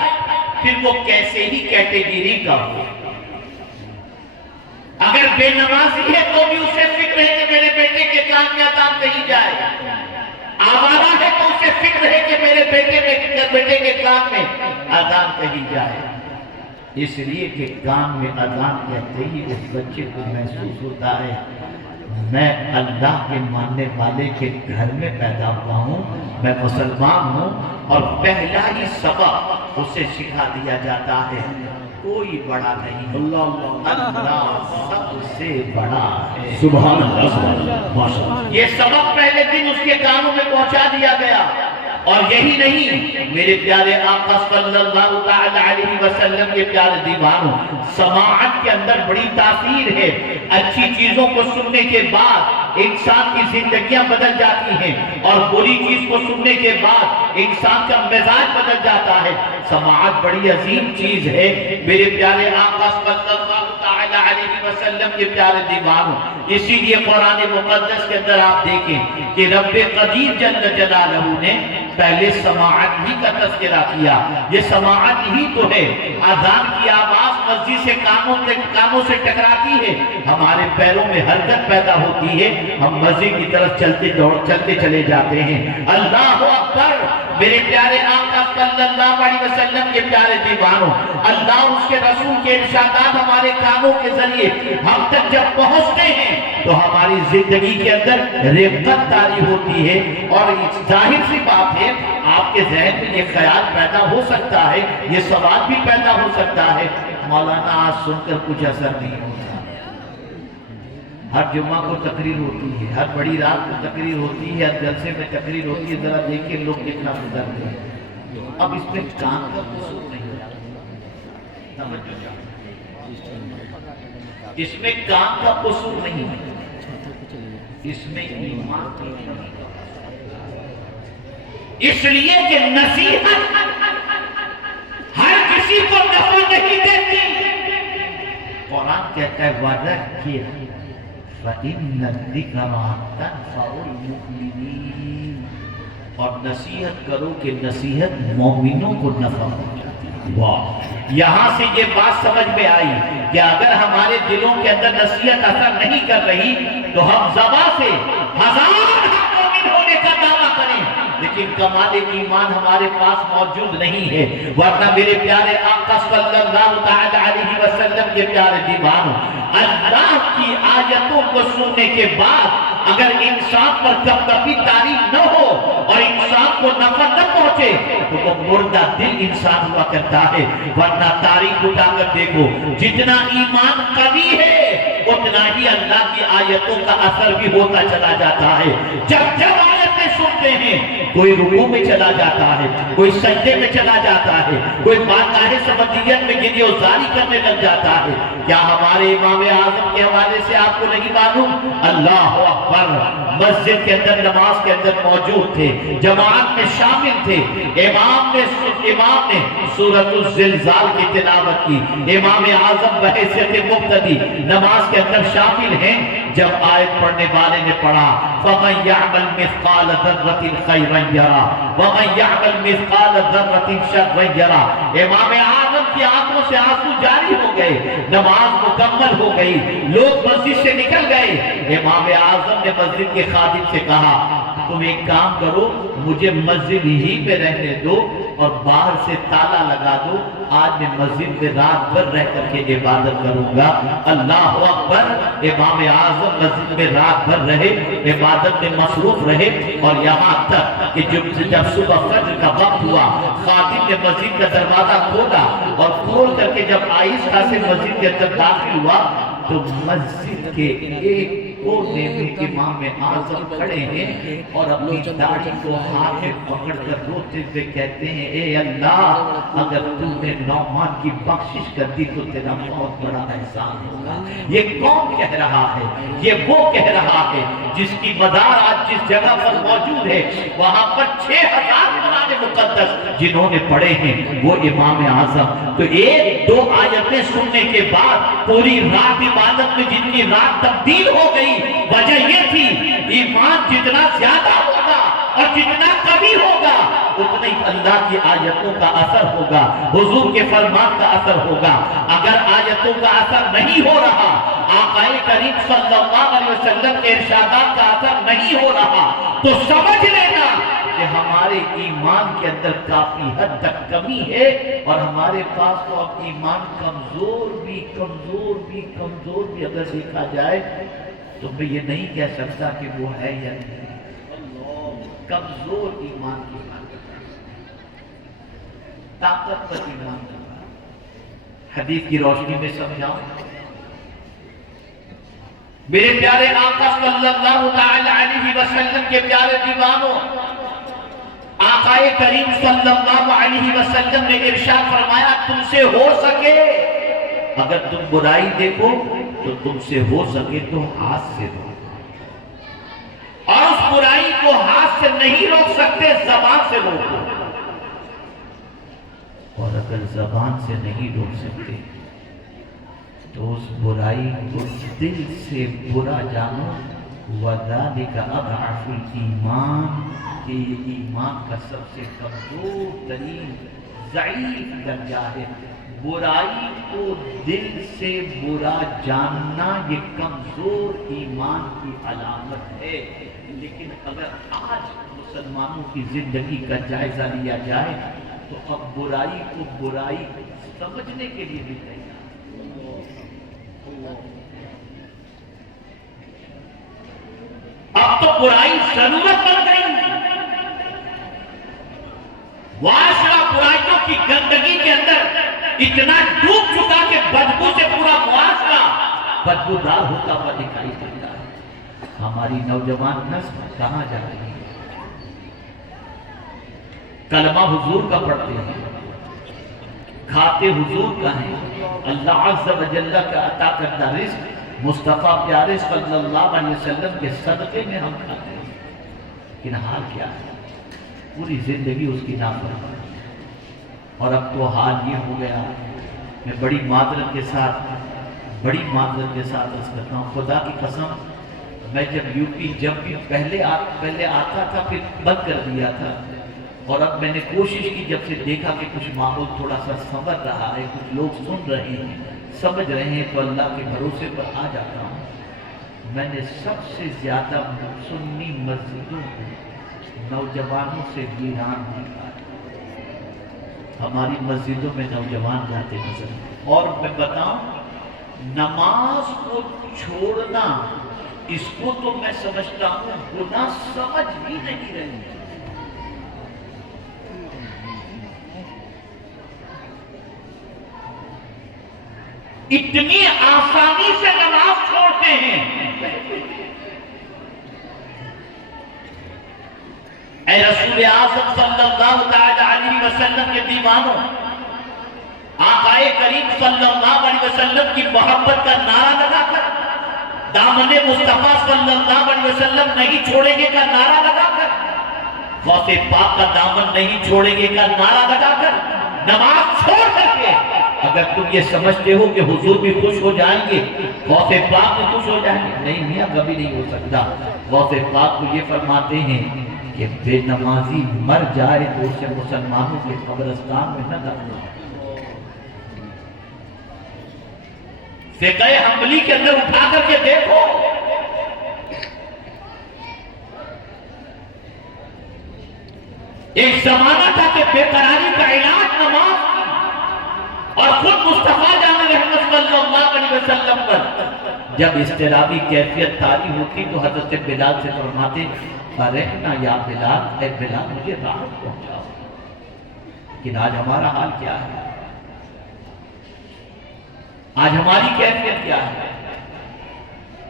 پھر وہ کیسے ہی کیٹیگری کا ہو۔ اگر بے نمازی ہے تو بھی اسے فکر ہے کہ میرے بیٹے کے کان میں اذان کہی جائے، آوارہ ہے تو اسے فکر ہے کہ میرے بیٹے کے کان میں اذان کہی جائے۔ اس لیے کہ کان میں اذان کہتے ہی اس بچے کو محسوس ہوتا ہے میں اللہ کے ماننے والے کے گھر میں پیدا ہوا ہوں، میں مسلمان ہوں۔ اور پہلا ہی سبق اسے سکھا دیا جاتا ہے کوئی بڑا نہیں، اللہ سب سے بڑا ہے۔ سبحان اللہ۔ یہ سبق پہلے دن اس کے کانوں میں پہنچا دیا گیا۔ اور یہی نہیں میرے پیارے آقا صلی اللہ تعالی علیہ وسلم کے پیارے دیوانوں، سماعت کے اندر بڑی تاثیر ہے۔ اچھی چیزوں کو سننے کے بعد انسان کی زندگیاں بدل جاتی ہیں، اور بری چیز کو سننے کے بعد انسان کا مزاج بدل جاتا ہے۔ سماعت بڑی عظیم چیز ہے۔ میرے پیارے آقا صلی اللہ تعالی تعالی علیہ وسلم کے پیارے دیوانوں، اسی لیے قرآن مقدس کے اندر آپ دیکھیں کہ رب قدیر جل جلالہ نے پہلے سماعت ہی کا تذکرہ کیا۔ یہ سماعت ہی تو ہے، اذان کی آواز مسجد سے کانوں سے ٹکراتی ہے، ہمارے پیروں میں حرکت پیدا ہوتی ہے، ہم مسجد کی طرف چلتے چلے جاتے ہیں۔ اللہ اکبر! میرے پیارے آقا صلی اللہ علیہ وسلم کے پیارے دیوانوں، اللہ اس کے رسول کے ارشادات ہمارے کانوں کے ذریعے ہم تک جب پہنچتے ہیں تو ہماری زندگی کے اندر رفقت طاری ہوتی ہے، اور ظاہر سی بات ہے آپ کے ذہن میں یہ خیال پیدا ہو سکتا ہے، یہ سوال بھی پیدا ہو سکتا ہے، مولانا آج سن کر کچھ اثر نہیں ہوتا۔ ہر جمعہ کو تقریر ہوتی ہے، ہر بڑی رات کو تقریر ہوتی ہے، ہر جلسے میں تقریر ہوتی ہے، ذرا دیکھیں لوگ کتنا گزرتے ہیں۔ اب اس میں کام کا قصور نہیں ہے، اس میں کام کا قصور نہیں ہے، اس میں ایمان کی کمی ہے۔ اس لیے کہ نصیحت ہر کسی کو نفع نہیں دیتی۔ قرآن کہتا ہے وَذَكِّرْ فَإِنَّ الذِّكْرَىٰ تَنفَعُ الْمُؤْمِنِينَ، اور نصیحت کرو کہ نصیحت مومنوں کو نفع پہنچاتی ہے۔ واہ! یہاں سے یہ بات سمجھ میں آئی کہ اگر ہمارے دلوں کے اندر نصیحت اثر نہیں کر رہی تو ہم زبان سے ہزار مومن ہونے کا دعویٰ کریں، لیکن کمال ایمان ہمارے پاس موجود نہیں ہے۔ ورنہ میرے پیارے آقا صلی اللہ تعالی علیہ وسلم کے پیارے دیوانوں، اللہ کی آیتوں کو سننے کے بعد اگر انسان پر کبھی تاریخ نہ ہو اور انسان کو نفع نہ پہنچے تو وہ مردہ دل انسان ہوا کرتا ہے۔ ورنہ تاریخ اٹھا کر دیکھو، جتنا ایمان قوی ہے اتنا ہی اللہ کی آیتوں کا اثر بھی ہوتا چلا جاتا ہے۔ جب آیتیں سنتے ہیں کوئی رکوع میں چلا جاتا ہے، کوئی سجدے میں چلا جاتا ہے، کوئی بارگاہ سمدیت میں گنی وزاری کرنے لگ جاتا ہے۔ کیا ہمارے امام اعظم کے حوالے سے آپ کو نہیں معلوم؟ اللہ اکبر! مسجد کے اندر نماز کے اندر موجود تھے، جماعت میں شامل تھے، امام نے سورۃ الزلزال کی تلاوت کی، امام اعظم بحیثیت مقتدی نماز کے اندر شامل ہیں۔ جب آیت پڑھنے والے نے پڑھا فَمَنْ يَعْمَلْ مِثْقَالَ ذَرَّةٍ خَيْرًا يَرَهُ وَمَنْ يَعْمَلْ مِثْقَالَ ذَرَّةٍ شَرًّا يَرَهُ، امام اعظم کی آنکھوں سے آنسو جاری ہو گئے، نماز مکمل ہو گئی، لوگ مسجد سے نکل گئے۔ امام اعظم نے مسجد کے خادم سے کہا تم ایک کام کرو، مجھے مسجد ہی میں رہنے دو اور باہر سے تالا لگا دو، آج میں مسجد میں رات بھر رہ کر کے عبادت کروں گا۔ اللہ اکبر! امام اعظم مسجد میں رات بھر رہے، عبادت میں مصروف رہے، اور یہاں تک کہ جب صبح فجر کا وقت ہوا خادم نے مسجد کا دروازہ کھولا، اور کھول کر کے جب آہستہ سے مسجد کے اندر داخل ہوا تو مسجد کے ایک کونے میں امام اعظم کھڑے ہیں اور اپنی داڑھی کو ہاتھ میں پکڑ کر روتے ہوئے کہتے ہیں اے اللہ، اگر تو نے نعمان کی بخشش کر دی تو تیرا بہت بڑا احسان ہوگا۔ یہ کون کہہ رہا ہے؟ یہ وہ کہہ رہا ہے جس کی مدار آج جس جگہ پر موجود ہے وہاں پر 6000 قرآن مقدس جنہوں نے پڑھے ہیں وہ امام اعظم۔ تو ایک دو آیتیں سننے کے بعد پوری رات عبادت میں جن کی رات تبدیل ہو گئی، وجہ یہ تھی ایمان جتنا زیادہ ہوگا اور جتنا قوی ہوگا اتنا ہی اللہ کی آیتوں کا اثر ہوگا، حضور کے فرمان کا اثر ہوگا۔ اگر آیتوں کا اثر نہیں ہو رہا، آقا کریم صلی اللہ علیہ وسلم کے ارشادات کا اثر نہیں ہو رہا تو سمجھ لینا کہ ہمارے ایمان کے اندر کافی حد تک کمی ہے، اور ہمارے پاس تو اب ایمان کمزور بھی اگر دیکھا جائے تو میں یہ نہیں کہہ سکتا کہ وہ ہے یا نہیں۔ کمزور ایمان کی بات، طاقتور ایمان کی بات حدیث کی روشنی میں سمجھاؤں۔ میرے پیارے آقا صلی اللہ تعالی علیہ وسلم کے پیارے دیوانوں، آقا کریم صلی اللہ علیہ وسلم نے ارشاد فرمایا تم سے ہو سکے اگر تم برائی دیکھو تو تم سے ہو سکے تو ہاتھ سے روکو، اور اس برائی کو ہاتھ سے نہیں روک سکتے زبان سے روکو، اور اگر زبان سے نہیں روک سکتے تو اس برائی کو دل سے برا جانو، وَذَلِكَ أَضْعَفُ الْإِيمَانِ، کہ یہ ایمان کا سب سے کمزور ترین ضعیف درجہ ہے۔ برائی کو دل سے برا جاننا یہ کمزور ایمان کی علامت ہے۔ لیکن اگر آج مسلمانوں کی زندگی کا جائزہ لیا جائے تو اب برائی کو برائی سمجھنے کے لیے بھی تیار۔ اب تو برائی ضرورت بن گئی، معاشرہ برائیوں کی گندگی کے اندر اتنا ڈوب چکا کہ بدبو سے پورا معاشرہ بدبودار ہوتا ہوا دکھائی دیتا ہے۔ ہماری نوجوان نسل کہاں جا رہی ہے؟ کلمہ حضور کا پڑھتے ہیں، کھاتے حضور کا ہیں، اللہ عز و جل کا عطا کردہ رزق مصطفیٰ پیارے صلی اللہ علیہ وسلم کے صدقے میں ہم کھاتے ہیں، لیکن حال کیا ہے؟ پوری زندگی اس کی نافرمانی۔ اور اب تو حال یہ ہو گیا، میں بڑی معذرت کے ساتھ عرض کرتا ہوں، خدا کی قسم، میں جب یوپی بھی پہلے آتا تھا پھر بند کر دیا تھا، اور اب میں نے کوشش کی، جب سے دیکھا کہ کچھ ماحول تھوڑا سا سنور رہا ہے، کچھ لوگ سن رہے ہیں، سمجھ رہے ہیں، تو اللہ کے بھروسے پر آ جاتا ہوں۔ میں نے سب سے زیادہ سنی مسجدوں کو نوجوانوں سے ویران دیکھا ہے۔ ہماری مسجدوں میں نوجوان جاتے نظر آتے۔ اور میں بتاؤں، نماز کو چھوڑنا، اس کو تو میں سمجھتا ہوں گناہ سمجھ ہی نہیں رہی۔ اتنی آسانی سے نماز چھوڑتے ہیں۔ اے رسول اعظم صلی اللہ تعالی علیہ وسلم کے دیوانوں، آقا کریم صلی اللہ علیہ وسلم کی محبت کا نعرہ لگا کر، دامن مصطفیٰ صلی اللہ علیہ وسلم نہیں چھوڑیں گے کا نعرہ لگا کر، غوث پاک کا دامن نہیں چھوڑیں گے کا نعرہ لگا کر نماز چھوڑ کر کے اگر تم یہ سمجھتے ہو کہ حضور بھی خوش ہو جائیں گے، غوث پاک بھی خوش ہو جائیں گے، نہیں میاں، کبھی نہیں ہو سکتا۔ غوث پاک کو یہ فرماتے ہیں کہ بے نمازی مر جائے تو اسے مسلمانوں کے قبرستان میں نہ دفنا۔ فقہ حنبلی کے اندر اٹھا کر کے دیکھو، ایک زمانہ تھا کہ بے قراری کا علاج نماز تھی، اور خود مصطفیٰ جان رحمت صلی اللہ علیہ وسلم پر جب اضطرابی کیفیت طاری ہوتی تو حضرت بلال سے فرماتے، فرحنا یا بلال، اے بلال مجھے راحت پہنچاؤ۔ لیکن آج ہمارا حال کیا ہے؟ آج ہماری کیفیت کیا ہے؟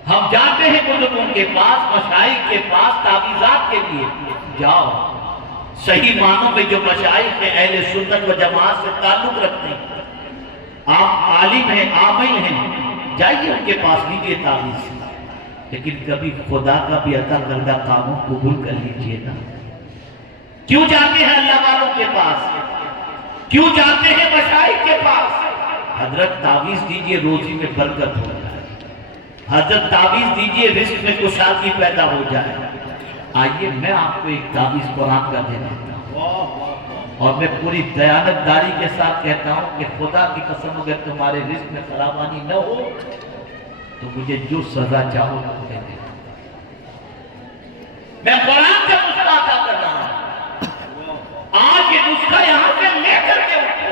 ہم جاتے ہیں بزرگوں کے پاس، مشائخ کے پاس تعویذات کے لیے، جاؤ، صحیح معنوں میں جو مشائخ ہیں اہل سنت و جماعت سے تعلق رکھتے ہیں، آپ عالم ہیں، عامل ہیں، جائیے ان کے پاس لیجیے تعویذ، لیکن کبھی خدا کا بھی عطا کردہ کاموں قبول کر لیجیے نا۔ کیوں جاتے ہیں اللہ والوں کے پاس؟ کیوں جاتے ہیں مشائخ کے پاس؟ حضرت تعویذ دیجیے روزی میں برکت ہو جائے، حضرت تعویذ دیجیے رزق میں کشادگی پیدا ہو جائے۔ آئیے میں آپ کو ایک تعویذ قرآن کا دے دیتا ہوں، اور میں پوری دیانت داری کے ساتھ کہتا ہوں کہ خدا کی قسم اگر تمہارے رزق میں فراوانی نہ ہو تو مجھے جو سزا چاہو دے دے۔ میں قرآن کا نسخہ عطا کر رہا ہوں، آج یہ نسخہ یہاں سے لے کر کے اٹھو۔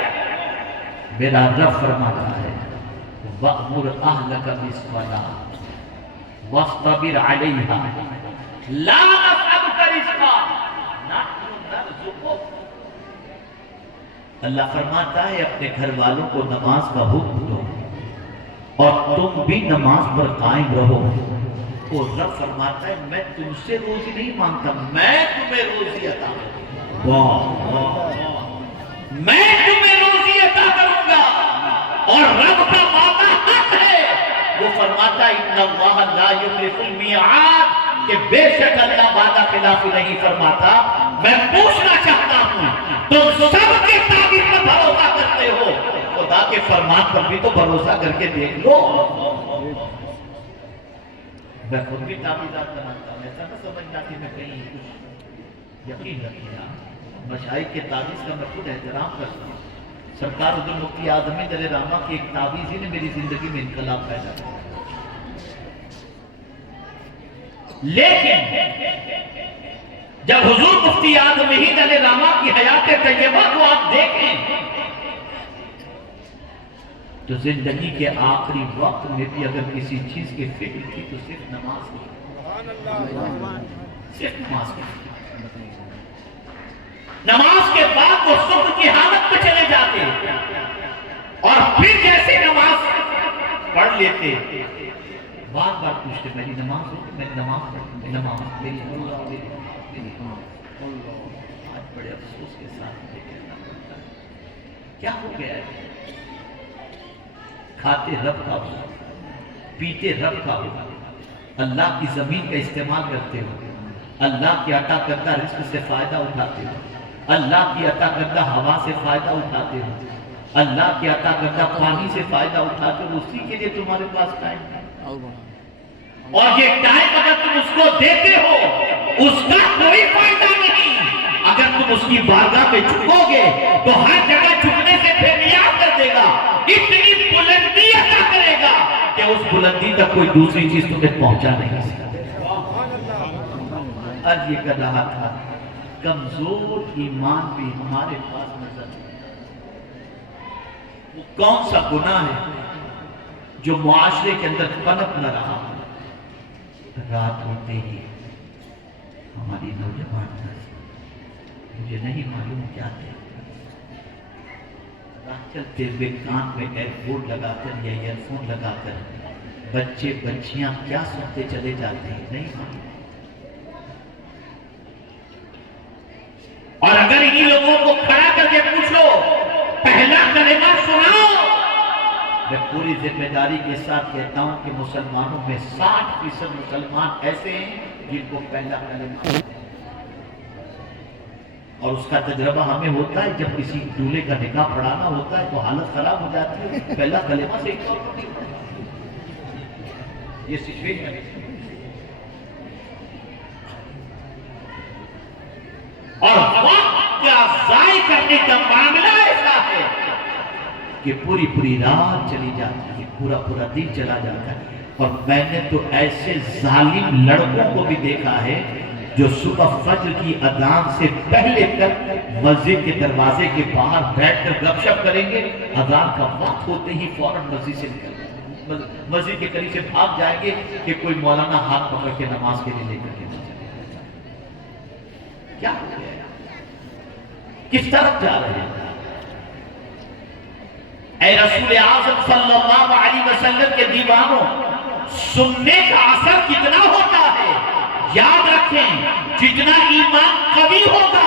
میرا رب فرماتا ہے، وَأْمُرْ أَهْلَكَ بِالصَّلَاةِ وَاصْطَبِرْ عَلَيْهَا لا نسألك رزقا نحن نرزقك۔ اللہ فرماتا ہے اپنے گھر والوں کو نماز کا حکم دو اور تم بھی نماز پر قائم رہو۔ اور رب فرماتا ہے میں تم سے روزی نہیں مانگتا، میں تمہیں روزی عطا کروں گا، میں تمہیں روزی عطا کروں گا۔ اور رب کا وعدہ حق ہے، وہ فرماتا ہے ان اللہ لا یخلف المیعاد، کہ بے شک اللہ وعدہ خلافی نہیں فرماتا۔ میں پوچھنا چاہتا ہوں، تم سب کے تعبیر پر بھروسہ کرتے ہو، خدا کے فرمان پر بھی تو بھروسہ کر کے دیکھ لو. میں خود بھی تعویذات بناتا ہوں، ایسا نہ سمجھنا کہ میں کہیں کچھ یقین رکھنا. مشائخ کے تعویذ کا میں خود احترام کرتا ہوں. سرکار حضور مفتی اعظم دل رحمہ کی ایک تعویذ ہی نے میری زندگی میں انقلاب پیدا کیا. لیکن جب حضور مفتی اعظم دل رحمہ کی حیات طیبہ کو آپ دیکھیں تو زندگی کے آخری وقت میں بھی اگر کسی چیز کی فکر تھی تو صرف نماز کی. صرف نماز کی. نماز کے بعد وہ سکر کی حالت میں چلے جاتے اور پھر جیسے نماز پڑھ لیتے بار بار پوچھتے میری نماز ہو، میں نماز پڑھتی، نماز میری آج بڑے افسوس کے ساتھ مجھے کہنا پڑتا ہے کیا ہو گیا ہے. کھاتے رب کا ہو، پیتے رب کا ہو، اللہ کی زمین کا استعمال کرتے ہو، اللہ کی عطا کردہ رزق سے فائدہ اٹھاتے ہو، اللہ کی عطا کردہ ہوا سے فائدہ اٹھاتے ہو، اللہ کی عطا کردہ پانی سے فائدہ اٹھاتے ہو. اسی کے لیے تمہارے پاس ٹائم ہے اور یہ ٹائم اگر تم اس کو دیتے ہو اس کا کوئی فائدہ نہیں. اگر تم اس کی بارگاہ میں جھکو گے تو ہر جگہ جھکنے سے بے نیاز کر دے گا. اتنی بلندی عطا کرے گا کہ اس بلندی تک کوئی دوسری چیز تمہیں پہنچا نہیں سکتی. آج یہ کر رہا تھا کمزور ایمان بھی ہمارے پاس نظر وہ کون سا گناہ ہے جو معاشرے کے اندر پنپ نہ رہا. رات ہوتے ہی ہماری نوجوان مجھے نہیں معلوم کیا تھے رات چلتے ہوئے کان میں ایئر پورٹ لگا کر یا ایئر فون لگا کر بچے بچیاں کیا سنتے چلے جاتے ہیں نہیں معلوم. اور اگر انہی لوگوں کو کھڑا کر کے پوچھو پہلا کلمہ سناؤ، میں پوری ذمہ داری کے ساتھ کہتا ہوں کہ مسلمانوں میں 60% مسلمان ایسے ہیں جن کو پہلا کلمہ اور اس کا تجربہ ہمیں ہوتا ہے جب کسی دولہے کا نکاح پڑھانا ہوتا ہے تو حالت خراب ہو جاتی ہے. پہلا کلمہ سے یہ سچویشن ہے. اور وقت کا ضائع کرنے کا معاملہ ایسا ہے کہ پوری پوری رات چلی جاتی ہے، پورا پورا دن چلا جاتا ہے. اور میں نے تو ایسے ظالم لڑکوں کو بھی دیکھا ہے جو صبح فجر کی اذان سے پہلے تک مسجد کے دروازے کے باہر بیٹھ کر گپ شپ کریں گے، اذان کا وقت ہوتے ہی فوراً مسجد سے نکل مسجد کے قریب سے بھاگ جائیں گے کہ کوئی مولانا ہاتھ پکڑ کے نماز کے لیے لے کر کے نہ چلے. کیا ہو گیا؟ کس طرف جا رہے ہیں؟ اے رسول اعظم صلی اللہ علیہ وسلم کے دیوانوں، سننے کا اثر کتنا ہوتا ہے. یاد رکھیں جتنا ایمان قوی ہوگا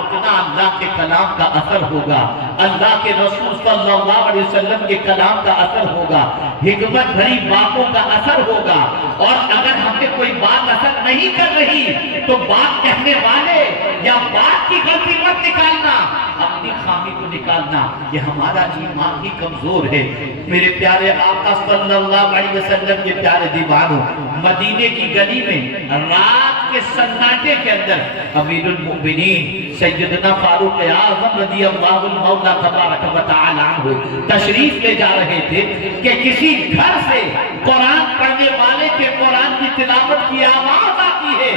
اتنا اللہ کے کلام کا اثر ہوگا، اللہ کے رسول صلی اللہ علیہ وسلم کے کلام کا اثر ہوگا، حکمت بھری باتوں کا اثر ہوگا. اور اگر ہمیں کوئی بات اثر نہیں کر رہی تو بات کہنے والے یا بات کی غلطی مت نکالنا، اپنی خامی کو نکالنا. یہ ہمارا ایمان ہی کمزور ہے. میرے پیارے آقا صلی اللہ علیہ وسلم کے پیارے دیوانوں، مدینے کی گلی میں رات کے سناٹے کے اندر امیر المؤمنین سیدنا فاروق اعظم رضی اللہ المولا تبارک و تعالی عنہ تشریف لے جا رہے تھے کہ کسی گھر سے قرآن پڑھنے والے کے قرآن کی تلاوت کی آواز آتی ہے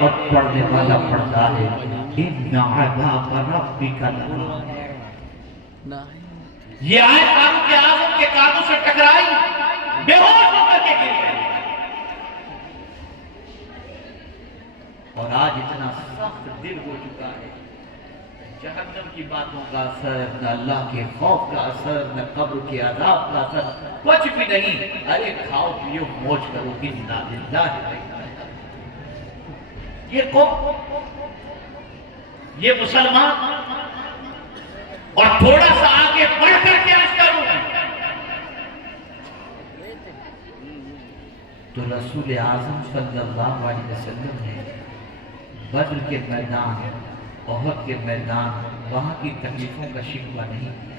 اور پڑھنے والا پڑھتا ہے ان عذاب ربک لغلیظ. یہ آیت فاروق اعظم کے کانوں سے ٹکرائی، بے ہوش ہو کر کے گر گئے. اور آج اتنا سخت دل ہو چکا ہے، جہنم کی باتوں کا اثر، نہ اللہ کے خوف کا اثر، نہ قبر کے عذاب کا اثر، کچھ بھی نہیں. ارے کھاؤ پیو موج کرو، انا للہ و انا الیہ. یہ قوم، یہ مسلمان. اور تھوڑا سا آگے بڑھ کر کے عرض کروں تو رسول اعظم صلی اللہ علیہ وسلم نے بدر کے میدان، احد کے میدان، وہاں کی تکلیفوں کا شکوہ نہیں کیا.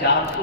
400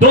2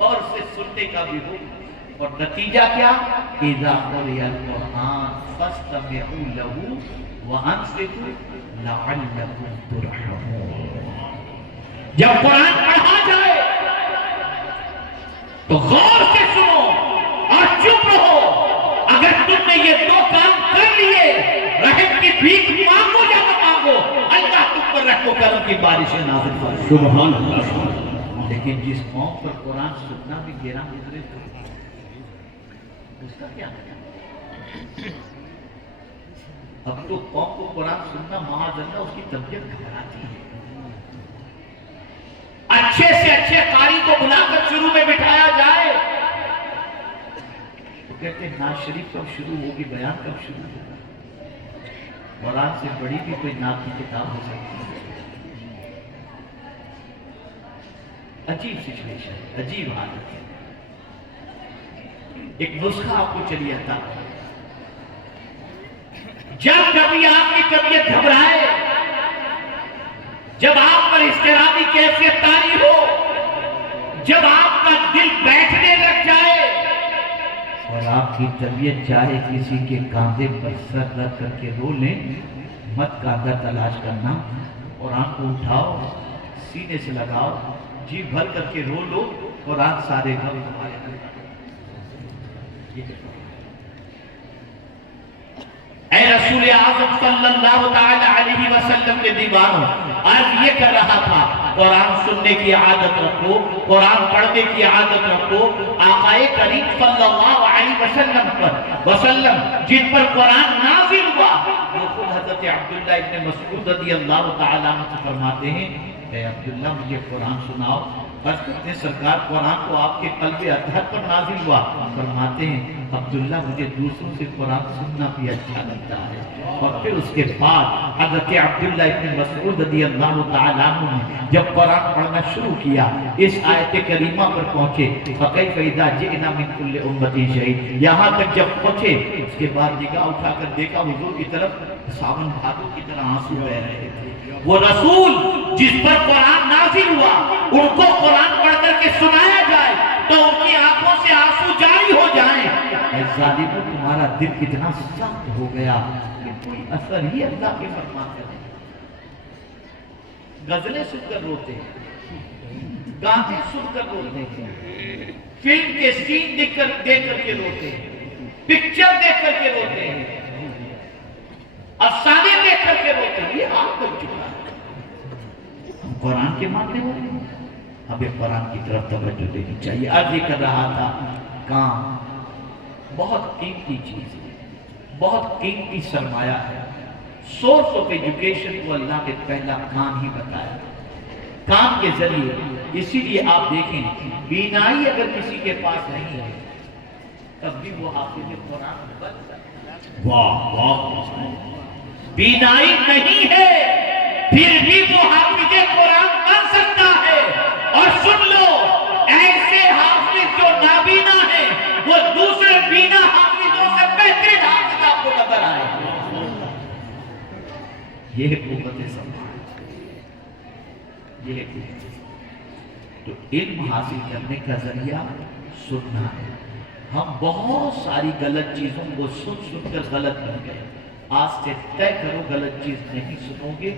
غور سے سننے کا بھی ہو. اور نتیجہ کیا؟ اذا قرئ القرآن فاستمعوا له وانصتوا لعلكم ترحمون. جب قرآن پڑھا جائے تو غور سے سنو اور چپ رہو. اگر تم نے یہ دو کام کر لیے، رحم کی بھیک مانگو یا نہ مانگو، اللہ تم پر رحم و کرم کی بارشیں نازل فرمائے. سبحان اللہ. لیکن جس قوم پر قرآن سننا بھی گرا گزرے تو اس کا کیا ہے؟ اب تو قوم کو قرآن سننا معاذ اللہ اس کی طبیعت گھبراتی ہے. اچھے سے اچھے قاری کو بلا کر شروع میں بٹھایا جائے تو کہتے ہیں نعت شریف کب شروع ہوگی، بیان کب شروع ہوگا. قرآن سے بڑی بھی کوئی نعت کی کتاب ہو سکتی ہے. عجیب سچویشن، عجیب حالت ہے. ایک نسخہ آپ کو چلیے تھا. جب کبھی آپ کی طبیعت گھبرائے، جب آپ پر اضطرابی کیفیت طاری ہو، جب آپ کا دل بیٹھنے لگ جائے اور آپ کی طبیعت چاہے کسی کے کاندھے پر سر رکھ کر کے رو لیں، مت کاندھا تلاش کرنا. قرآن کو اٹھاؤ، سینے سے لگاؤ، جی بھر کر کے رو لو. قرآن سارے غم تمہارے دل. اے رسول اعظم صلی اللہ تعالی علیہ وسلم کے دیوانوں، عرض یہ کر رہا تھا قرآن سننے کی عادت رکھو، قرآن پڑھنے کی عادت رکھو. آقا کریم صلی اللہ علیہ وسلم جن پر قرآن نازل ہوا وہ خود حضرت عبداللہ ابن مسعود رضی اللہ تعالی عنہ سے فرماتے ہیں اے عبداللہ مجھے قرآن سناؤ. عرض کرتے ہیں سرکار قرآن تو آپ کے قلب اطہر پر نازل ہوا. فرماتے ہیں عبداللہ مجھے دوسروں سے قرآن سننا بھی اچھا لگتا ہے. اور پھر اس کے بعد حضرت عبداللہ ابن مسعود رضی اللہ تعالیٰ عنہ نے جب قرآن پڑھنا شروع کیا اس آیت کریمہ پر پہنچے فَكَيْفَ إِذَا جِئْنَا مِن كُلِّ أُمَّةٍ شَهِيدٍ، یہاں تک جب پہنچے اس کے بعد نگاہ اٹھا کر دیکھا حضور کی طرف ساون بھادو کی طرح آنسو بہ رہے تھے. وہ رسول جس پر قرآن نازل ہوا ان کو قرآن پڑھ کر کے سنایا جائے تو ان کی آنکھوں سے آنسو جاری ہو جائیں. اے ظالموں تمہارا دل کتنا سخت ہو گیا کہ کوئی اثر ہی اللہ کے فرمان کا نہیں. غزلیں سن کر روتے ہیں، گانے سن کر روتے ہیں، فلم کے سین دیکھ کر کے روتے ہیں، پکچر دیکھ کر کے روتے ہیں، افسانے دیکھ کر کے روتے ہیں. یہ آپ بن چکا ہے. ہم قرآن کے ماننے والے ہیں، ہمیں قرآن کی طرف توجہ دینی چاہیے. آج یہ کر رہا تھا کام بہت قیمتی چیز ہے، بہت قیمتی سرمایہ ہے. سورس آف ایجوکیشن کو اللہ نے پہلا کام ہی بتایا، کام کے ذریعے. اسی لیے آپ دیکھیں بینائی اگر کسی کے پاس نہیں ہے تب بھی وہ حافظ قرآن بن سکتا ہے. واہ واہ. بینائی نہیں ہے پھر بھی وہ حافظ قرآن بن سکتا ہے. اور سن لو ایسے حافظ جو نابینا ہیں وہ دوسرے بینا حافظوں سے بہترین حافظ آپ کو نظر آئے. یہ قوت سمجھ، یہ قوت. تو علم حاصل کرنے کا ذریعہ سننا ہے. ہم بہت ساری غلط چیزوں کو سن کر غلط بن گئے. آج سے طے کرو غلط چیز نہیں سنو گے.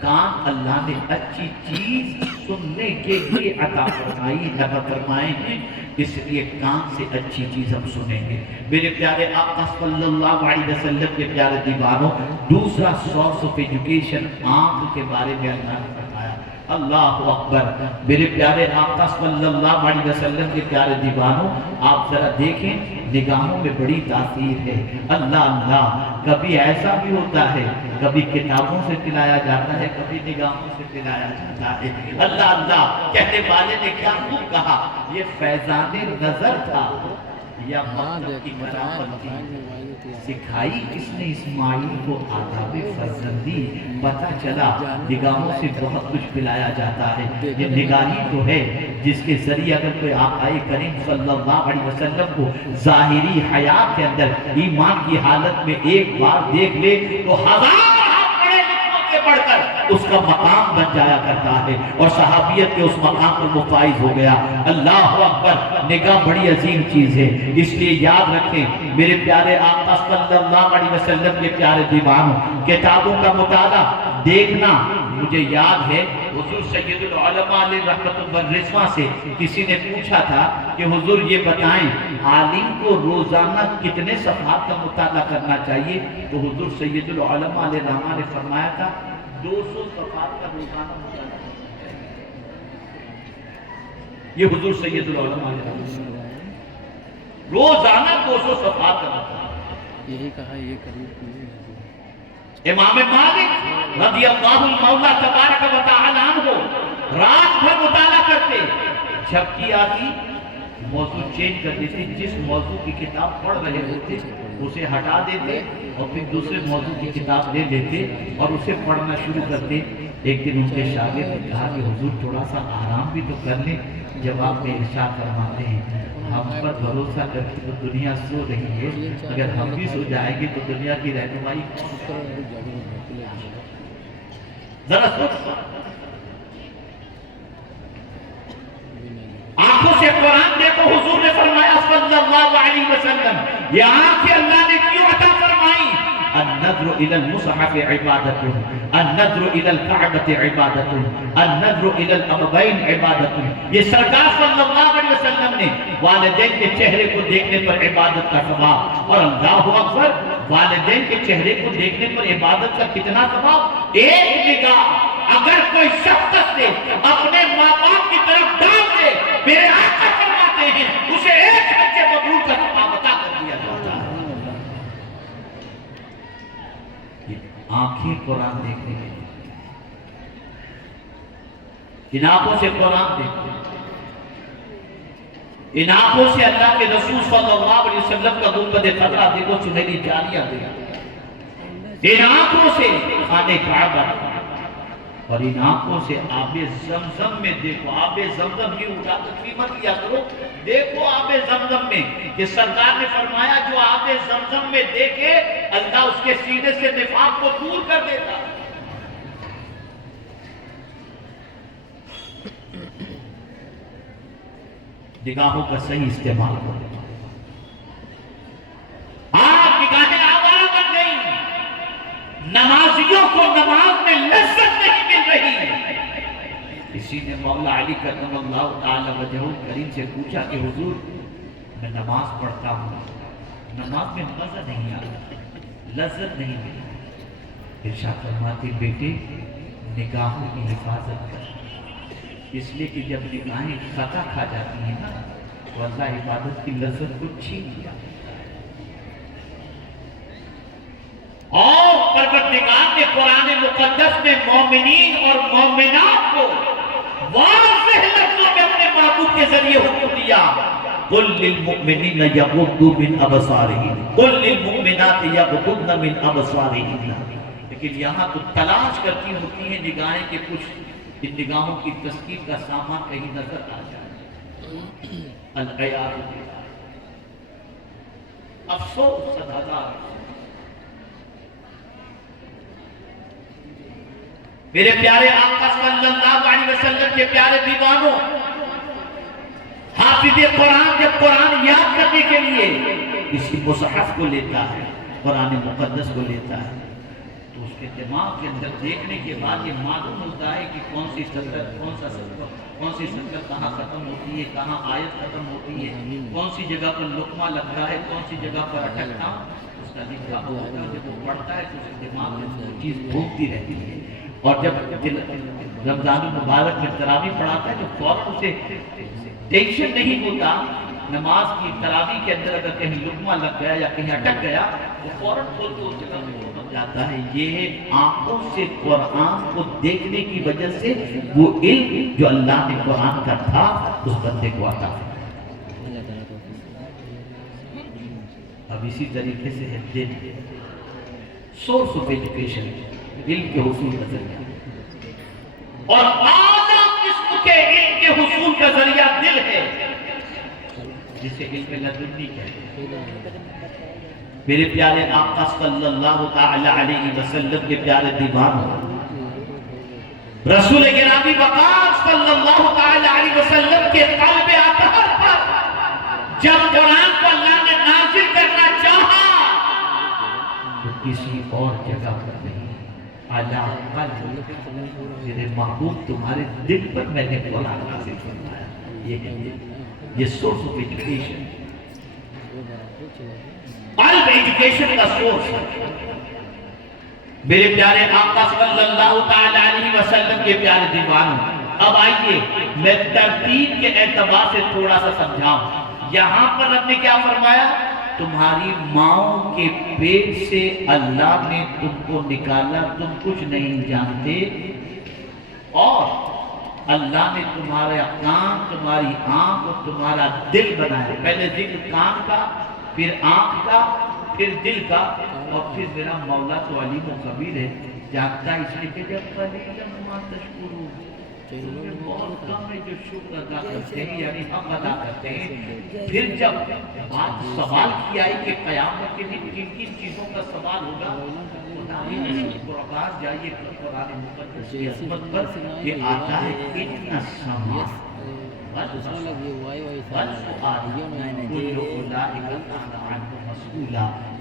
کان اللہ نے اچھی چیز سننے کے لیے عطا فرمائی فرمائے ہیں، اس لیے کان سے اچھی چیز ہم سنیں گے. میرے پیارے آقا صلی اللہ علیہ وسلم کے پیارے دیوانوں، دوسرا سورس آف ایجوکیشن آنکھ کے بارے میں اللہ نے فرمایا. اللہ اکبر. میرے پیارے آقا صلی اللہ علیہ وسلم کے پیارے دیوانوں آپ ذرا دیکھیں نگاہوں میں بڑی تاثیر ہے. اللہ اللہ. کبھی ایسا بھی ہوتا ہے کبھی کتابوں سے پلایا جاتا ہے کبھی نگاہوں سے پلایا جاتا ہے. اللہ اللہ. کہنے والے نے کیا خوب کہا، یہ فیضان نظر تھا یا مطلب کی مرافت تھی. سکھائی کس نے اسماعیل کو آداب فرزندی. پتہ چلا نگاہوں سے بہت کچھ پلایا جاتا ہے. یہ نگاہی تو ہے جس کے ذریعے اگر کوئی آقا کریم صلی اللہ علیہ وسلم کو ظاہری حیات کے اندر ایمان کی حالت میں ایک بار دیکھ لے تو ہزار پڑھے لکھوں کے بڑھ کر اس کا مقام بن جایا کرتا ہے، اور صحابیت کے اس مقام پر وہ فائز ہو گیا۔ اللہ اکبر، نگاہ بڑی عظیم چیز ہے، اس لیے یاد رکھیں میرے پیارے آقا صلی اللہ علیہ وسلم کے پیارے دیوانوں، کتابوں کا مطالعہ دیکھنا۔ مجھے یاد ہے حضور سید العلماء علیہ رحمت اللہ سے کسی نے پوچھا تھا کہ حضور یہ بتائیں عالم کو روزانہ کتنے صفحات کا مطالعہ کرنا چاہیے؟ تو حضور سید العلماء علیہ رحمہ نے فرمایا تھا 200 صفحات کا روزانہ مطالعہ کرنا چاہیے۔ یہ حضور سید العلماء علیہ رحمہ روزانہ 200 صفحات کا مطالعہ۔ یہی کہا یہ قریب امام مالک رضی اللہ مولا تبارک و تعالی عنہ رات بھر مطالعہ کرتے، جھپکی آتی موضوع چینج کر دیتے، جس موضوع کی کتاب پڑھ رہے ہوتے اسے ہٹا دیتے اور پھر دوسرے موضوع کی کتاب لے لیتے اور اسے پڑھنا شروع کرتے۔ ایک دن ان کے شاگرد نے کہا کہ حضور تھوڑا سا آرام بھی تو کر لیں، جب آپ میں ارشاد فرماتے ہیں ہم پر بھروسہ کر کے تو دنیا سو رہی ہے، اگر ہم بھی سو جائیں گے تو دنیا کی رہنمائی ذرا سوچ۔ آنکھوں سے قرآن دیکھو، حضور نے فرمایا صلی اللہ علیہ وسلم، یہ آنکھیں اللہ نے کیوں عطا فرمائی؟ النظر الى المصحف عبادت، النظر الى الكعبة عبادت، النظر الى الابوین عبادت۔ یہ سرکار صلی اللہ علیہ وسلم نے والدین کے چہرے کو دیکھنے پر عبادت کا ثواب، اور اللہ اکبر والدین کے چہرے کو دیکھنے پر عبادت کا کتنا ثواب؟ ایک نگاہ اگر کوئی شخص سے اپنے ماں باپ کی طرف ڈال دے، میرے آقا فرماتے ہیں اسے ایک حج مبرور کا ثواب عطا کر دیا جاتا ہے۔ آنکھیں قرآن دیکھنے کے لیے، ان آنکھوں سے قرآن دیکھتے، ان آنکھوں سے اللہ کے رسول صلی اللہ علیہ وسلم کا گنبد خضرا دیکھو، سنہری جالیاں دیکھو، ان آنکھوں سے خانہ کعبہ، اور ان آنکھوں سے آب زمزم میں دیکھو۔ آب زمزم کی اٹھا کر قیمت لیا کرو، دیکھو آب زمزم میں، کہ سرکار نے فرمایا جو آب زمزم میں دیکھے اللہ اس کے سینے سے نفاق کو دور کر دیتا۔ نگاہوں کا صحیح استعمال کرو۔ آج نگاہیں آوارہ بن گئی، نمازیوں کو نماز میں لذت نہیں مل رہی۔ کسی نے مولا علی کرم اللہ تعالی وجہہ کریم سے پوچھا کہ حضور میں نماز پڑھتا ہوں، نماز میں مزہ نہیں آتا، لذت نہیں ملی۔ ارشاد فرماتے بیٹے نگاہوں کی حفاظت کر، اس لیے کہ جب نگاہیں خطا کھا جاتی ہیں نا تو اللہ عبادت کی لذت کو چھین لیا۔ اور پروردگار نے قرآن مقدس میں مومنین اور مومنات کو واضح لفظوں میں اپنے محبوب کے ذریعے حکم دیا، قل للمؤمنین یغضوا من ابصارہم قل للمؤمنات یغضضن من ابصارہن۔ لیکن یہاں تو تلاش کرتی ہوتی ہیں نگاہیں کہ کچھ ان نگاہوں کی تسکین کا سامان کہیں نظر آ جائے۔ العیاذ باللہ، افسوس صدادار۔ میرے پیارے آقا صلی اللہ علیہ وسلم کے پیارے دیوانوں، حافظ قرآن جب قرآن یاد کرنے کے لیے کسی مصحف کو لیتا ہے، قرآن مقدس کو لیتا ہے، تو اس کے دماغ کے اندر دیکھنے کے بعد یہ معلوم ہوتا ہے کہ کون سی سطر کہاں ختم ہوتی ہے، کہاں آیت ختم ہوتی ہے، کون سی جگہ پر لقمہ لگتا ہے، کون سی جگہ پر اٹکنا، اس کا لکھا ہوتا ہے۔ جب وہ پڑھتا ہے تو اس کے دماغ میں وہ چیز گھومتی رہتی ہے، اور جب رمضان المبارک میں تراویح پڑھاتا ہے تو فوراً اسے ٹینشن نہیں ہوتا۔ نماز کی تراویح کے اندر اگر کہیں لقمہ لگ گیا یا کہیں اٹک گیا وہ فوراً کھول کے اس جگہ میں پہنچ جاتا ہے۔ یہ آنکھوں سے قرآن کو دیکھنے کی وجہ سے وہ علم جو اللہ نے قرآن کا تھا اس بندے کو عطا ہے۔ اب اسی طریقے سے ہے دل، سورس آف ایجوکیشن، علم کے حصول کا ذریعہ، اور اعلیٰ قسم کے علم کے حصول کا ذریعہ دل ہے، جسے علم لدنی کہتے ہیں۔ میرے پیارے آقا صلی اللہ تعالی علیہ وسلم کے پیارے دیوانوں، رسول گرامی وقار صلی اللہ تعالی علیہ وسلم کے قلب اطہر پر جب قرآن کو اللہ نے نازل کرنا چاہا تو کسی اور جگہ پر نہیں، علی قلب، میرے محبوب تمہارے دل پر میں نے قرآن نازل فرمایا۔ یہ سورس آف ایجوکیشن، قلب ایجوکیشن کا سورس ہے۔ میرے پیارے آقا صلی اللہ تعالی علیہ وسلم کے پیارے دیوانوں، اب آئیے میں ترتیب کے اعتبار سے تھوڑا سا سمجھاؤں۔ یہاں پر رب نے کیا فرمایا؟ تمہاری ماؤں کے پیٹ سے اللہ نے تم کو نکالا، تم کچھ نہیں جانتے، اور اللہ نے تمہارا کان، تمہاری آنکھ اور تمہارا دل بنایا۔ پہلے ذکر کان کا، پھر آنکھ کا، پھر دل کا، اور پھر میرا مولا تو علیم و خبیر ہے، جانتا اس لیے کہ جب قلیلا ما تشکرون، بہت کم ہے جو شکر ادا کرتے ہیں، یعنی ہم ادا کرتے ہیں۔ پھر جب بات سوال کی آئی کہ قیامت کے دن کن کن چیزوں کا سوال ہوگا، قرآن جائیے قرآن مقدس کی عظمت پر یہ آتا ہے اتنا سما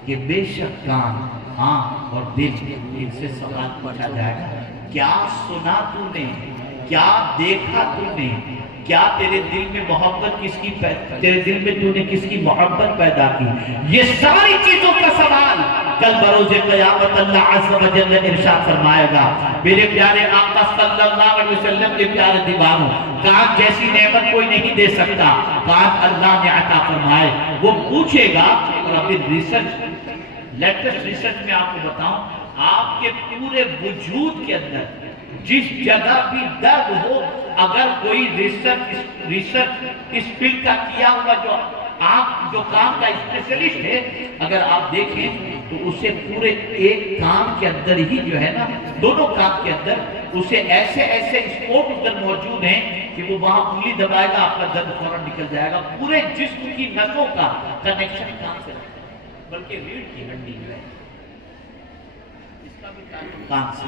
کہ بے شک کان، آنکھ اور دل، ان سے سوال پوچھا جائے گا۔ کیا سنا تو نے، کیا دیکھا تو نے، کیا تیرے دل میں محبت کس کی تیرے دل میں تو نے کس کی محبت پیدا کی؟ یہ ساری چیزوں کا سوال کل بروز قیامت اللہ عز و جل ارشاد فرمائے گا۔ میرے پیارے آقا صلی اللہ علیہ وسلم کے پیارے دیوانوں، کان جیسی نعمت کوئی نہیں دے سکتا، کان اللہ نے عطا فرمائے۔ وہ پوچھے گا، اور ابھی لیٹسٹ ریسرچ میں آپ کو بتاؤں، آپ کے پورے وجود کے اندر جس جگہ بھی درد ہو، اگر کوئی ریسرچ اس فیلڈ کا کیا ہوا جو کام کا اسپیشلسٹ ہے، اگر آپ دیکھیں تو اسے پورے ایک کام کے اندر ہی جو ہے نا، دونوں کام کے اندر اسے ایسے اسپوٹ ادھر موجود ہیں کہ وہ وہاں انگلی دبائے گا، آپ کا درد فوراً نکل جائے گا۔ پورے جسم کی نسوں کا کنیکشن کام سے رکھتا ہے، بلکہ ریڑھ کی ہڈی جو ہے اس کا بھی تعلق کام سے،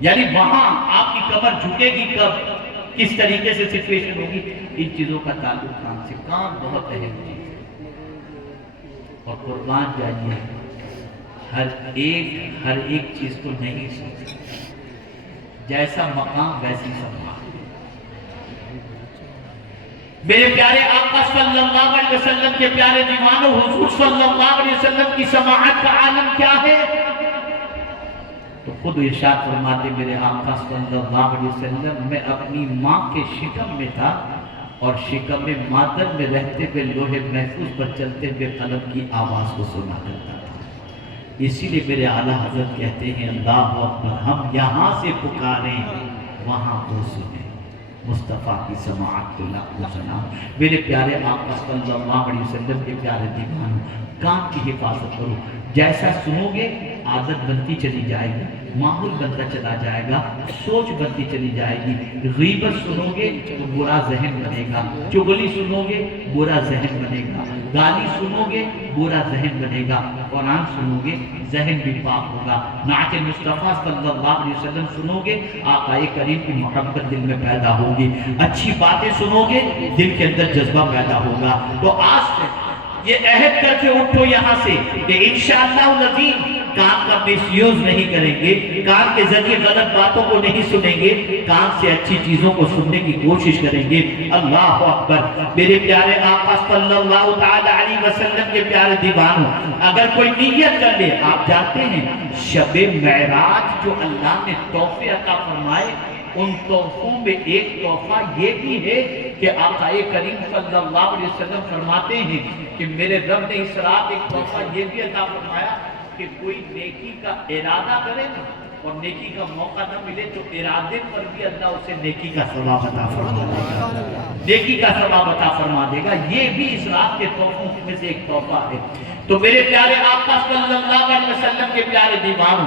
یعنی وہاں آپ کی کمر جھکے گی کب، کس طریقے سے سچویشن ہوگی، ان چیزوں کا تعلق کان سے۔ کان بہت اہم چیز ہے، اور قربان جائیے ہر ایک چیز تو نہیں سن سکتا، جیسا مقام ویسی سماعت۔ میرے پیارے آقا صلی اللہ علیہ وسلم کے پیارے دیوانوں، حضور صلی اللہ علیہ وسلم کی سماعت کا عالم کیا ہے؟ تو خود ارشاد فرماتے میرے آقا صلی اللہ علیہ وسلم، میں اپنی ماں کے شکم میں تھا، اور شکم میں مادر میں رہتے ہوئے لوہے محفوظ پر چلتے ہوئے قلم کی آواز کو سنا کرتا تھا۔ اسی لیے میرے اعلیٰ حضرت کہتے ہیں اللہ اکبر، ہم یہاں سے پکاریں وہاں وہ سنیں، مصطفیٰ کی سماعت کو لاکھوں سلام۔ میرے پیارے آقا صلی اللہ علیہ وسلم کے پیارے دیوانوں، کان کی حفاظت کرو، جیسا سنو گے عادت بنتی چلی جائے گی، ماحول بنتا چلا جائے گا، سوچ بنتی چلی جائے گی۔ غیبت سنو گے تو برا ذہن بنے گا، چغلی سنو گے برا ذہن بنے گا، گالی سنو گے برا ذہن بنے گا، قرآن سنو گے ذہن بھی پاک ہوگا، نعت مصطفیٰ صلی اللہ علیہ وسلم سنو گے آقا کریم کی محبت دل میں پیدا ہوگی، اچھی باتیں سنو گے دل کے اندر جذبہ پیدا ہوگا۔ تو آج سے یہ عہد کر کے اٹھو یہاں سے کہ انشاءاللہ العظیم کان کا مس یوز نہیں کریں گے، کان کے ذریعے غلط باتوں کو نہیں سنیں گے، کان سے اچھی چیزوں کو سننے کی کوشش کریں گے۔ اللہ اکبر۔ میرے پیارے آقا صلی اللہ تعالی علیہ وسلم کے پیارے دیوانوں، اگر کوئی نیت کر لے، آپ جانتے ہیں شب معراج جو اللہ نے تحفے عطا فرمائے، ان تحفوں میں ایک تحفہ یہ بھی ہے کہ آقا کریم صلی اللہ علیہ وسلم فرماتے ہیں کہ میرے رب نے اس رات ایک تحفہ یہ بھی عطا فرمایا کہ کوئی نیکی کا ارادہ کرے نا اور نیکی کا موقع نہ ملے تو ارادے پر بھی اللہ اسے نیکی کا ثواب عطا فرما دے گا، نیکی کا ثواب عطا فرما دے گا۔ یہ بھی اس رات کے تحفوں میں سے ایک تحفہ ہے۔ تو میرے پیارے آقا صلی اللہ علیہ وسلم کے پیارے دیوانوں،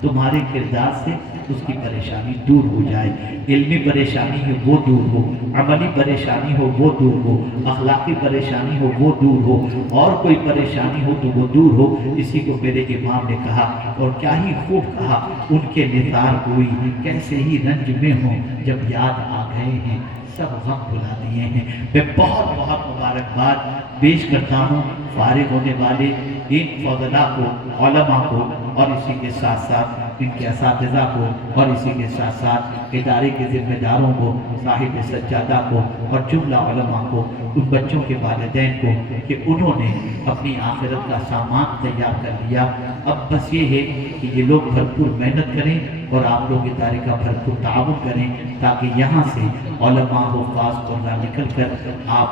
تمہارے کردار سے اس کی پریشانی دور ہو جائے، علمی پریشانی ہے وہ دور ہو، عملی پریشانی ہو وہ دور ہو، اخلاقی پریشانی ہو وہ دور ہو، اور کوئی پریشانی ہو تو وہ دور ہو۔ اسی کو میرے امام نے کہا، اور کیا ہی خوب کہا، ان کے نثار کوئی کیسے ہی رنج میں ہوں، جب یاد آ گئے ہیں سب غم بھلا دیے ہیں۔ میں بہت بہت مبارکباد پیش کرتا ہوں فارغ ہونے والے ان فضلاء کو، علماء کو، اور اسی کے ساتھ ساتھ ان کے اساتذہ کو، اور اسی کے ساتھ ساتھ ادارے کے ذمہ داروں کو، صاحب سجادہ کو، اور جملہ علماء کو، ان بچوں کے والدین کو کہ انہوں نے اپنی آخرت کا سامان تیار کر لیا۔ اب بس یہ ہے کہ یہ لوگ بھرپور محنت کریں اور آپ لوگ ادارے کا بھرپور تعاون کریں، تاکہ یہاں سے علماء حفاظ قرآن نکل کر آپ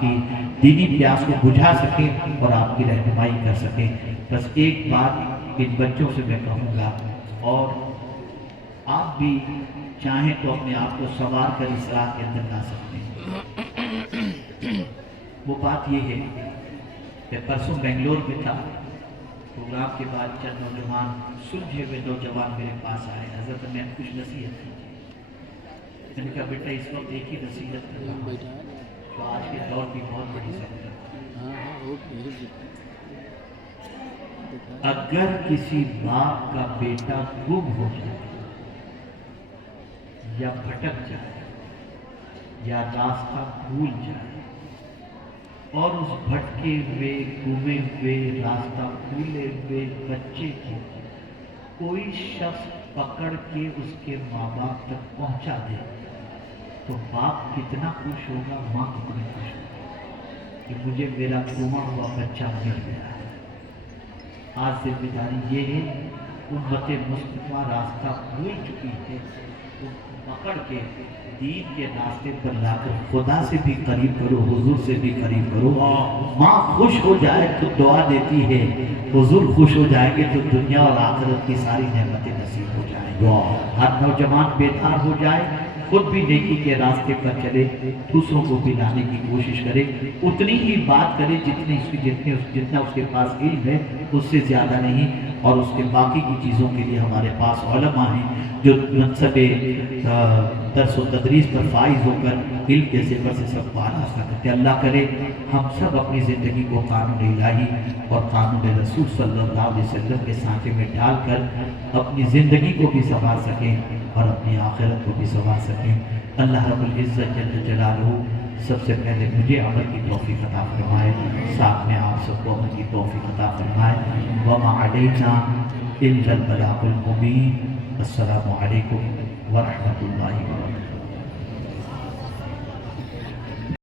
کی دینی پیاس کو بجھا سکیں اور آپ کی رہنمائی کر سکیں۔ بس ایک بات ان بچوں سے میں کہوں گا، اور آپ بھی چاہیں تو اپنے آپ کو سنوار کر اصلاح کے اندر لا سکتے ہیں۔ وہ بات یہ ہے کہ پرسوں بنگلور میں تھا، پروگرام کے بعد چند نوجوان، سلجھے ہوئے نوجوان میرے پاس آئے، حضرت میں کچھ نصیحت کی۔ میں نے کہا بیٹا اس وقت ایک ہی نصیحت کرنا ہے جو آج کے دور کی بہت بڑی ضرورت ہے۔ اگر کسی باپ کا بیٹا گم ہو جائے یا بھٹک جائے یا راستہ بھول جائے، اور اس بھٹکے ہوئے گمے ہوئے راستہ بھولے ہوئے بچے کو کوئی شخص پکڑ کے اس کے ماں باپ تک پہنچا دے تو باپ کتنا خوش ہوگا، ماں کتنی خوش ہوگی کہ مجھے میرا گما ہوا بچہ مل گیا ہے۔ آج ذمہ داری یہ ہے، امت مصطفیٰ راستہ بھول چکی ہے، اس کو پکڑ کے دین کے راستے پر لا کر خدا سے بھی قریب کرو، حضور سے بھی قریب کرو۔ ماں خوش ہو جائے تو دعا دیتی ہے، حضور خوش ہو جائیں گے تو دنیا اور آخرت کی ساری نعمتیں نصیب ہو جائیں گی۔ ہر نوجوان بیدار ہو جائے، خود بھی نیکی کے راستے پر چلے، دوسروں کو بھی لانے کی کوشش کرے، اتنی ہی بات کرے جتنا اس کے پاس علم ہے، اس سے زیادہ نہیں۔ اور اس کے باقی کی چیزوں کے لیے ہمارے پاس علماء ہیں جو منصب درس و تدریس پر فائز ہو کر علم کے زیور سے سب کو آراستہ کرتے۔ اللہ کرے ہم سب اپنی زندگی کو قانون الہی اور قانون رسول صلی اللہ علیہ وسلم کے سانچے میں ڈال کر اپنی زندگی کو بھی سنوار سکیں اور اپنی آخرت کو بھی سنوار سکیں۔ اللہ رب العزت جل جلالہ سب سے پہلے مجھے عمل کی توفیق عطا فرمائے، ساتھ میں آپ سب کو عمل کی توفیق عطا فرمائے۔ وما علینا الا البلاغ المبین۔ السلام علیکم ورحمۃ اللہ وبرکاتہ۔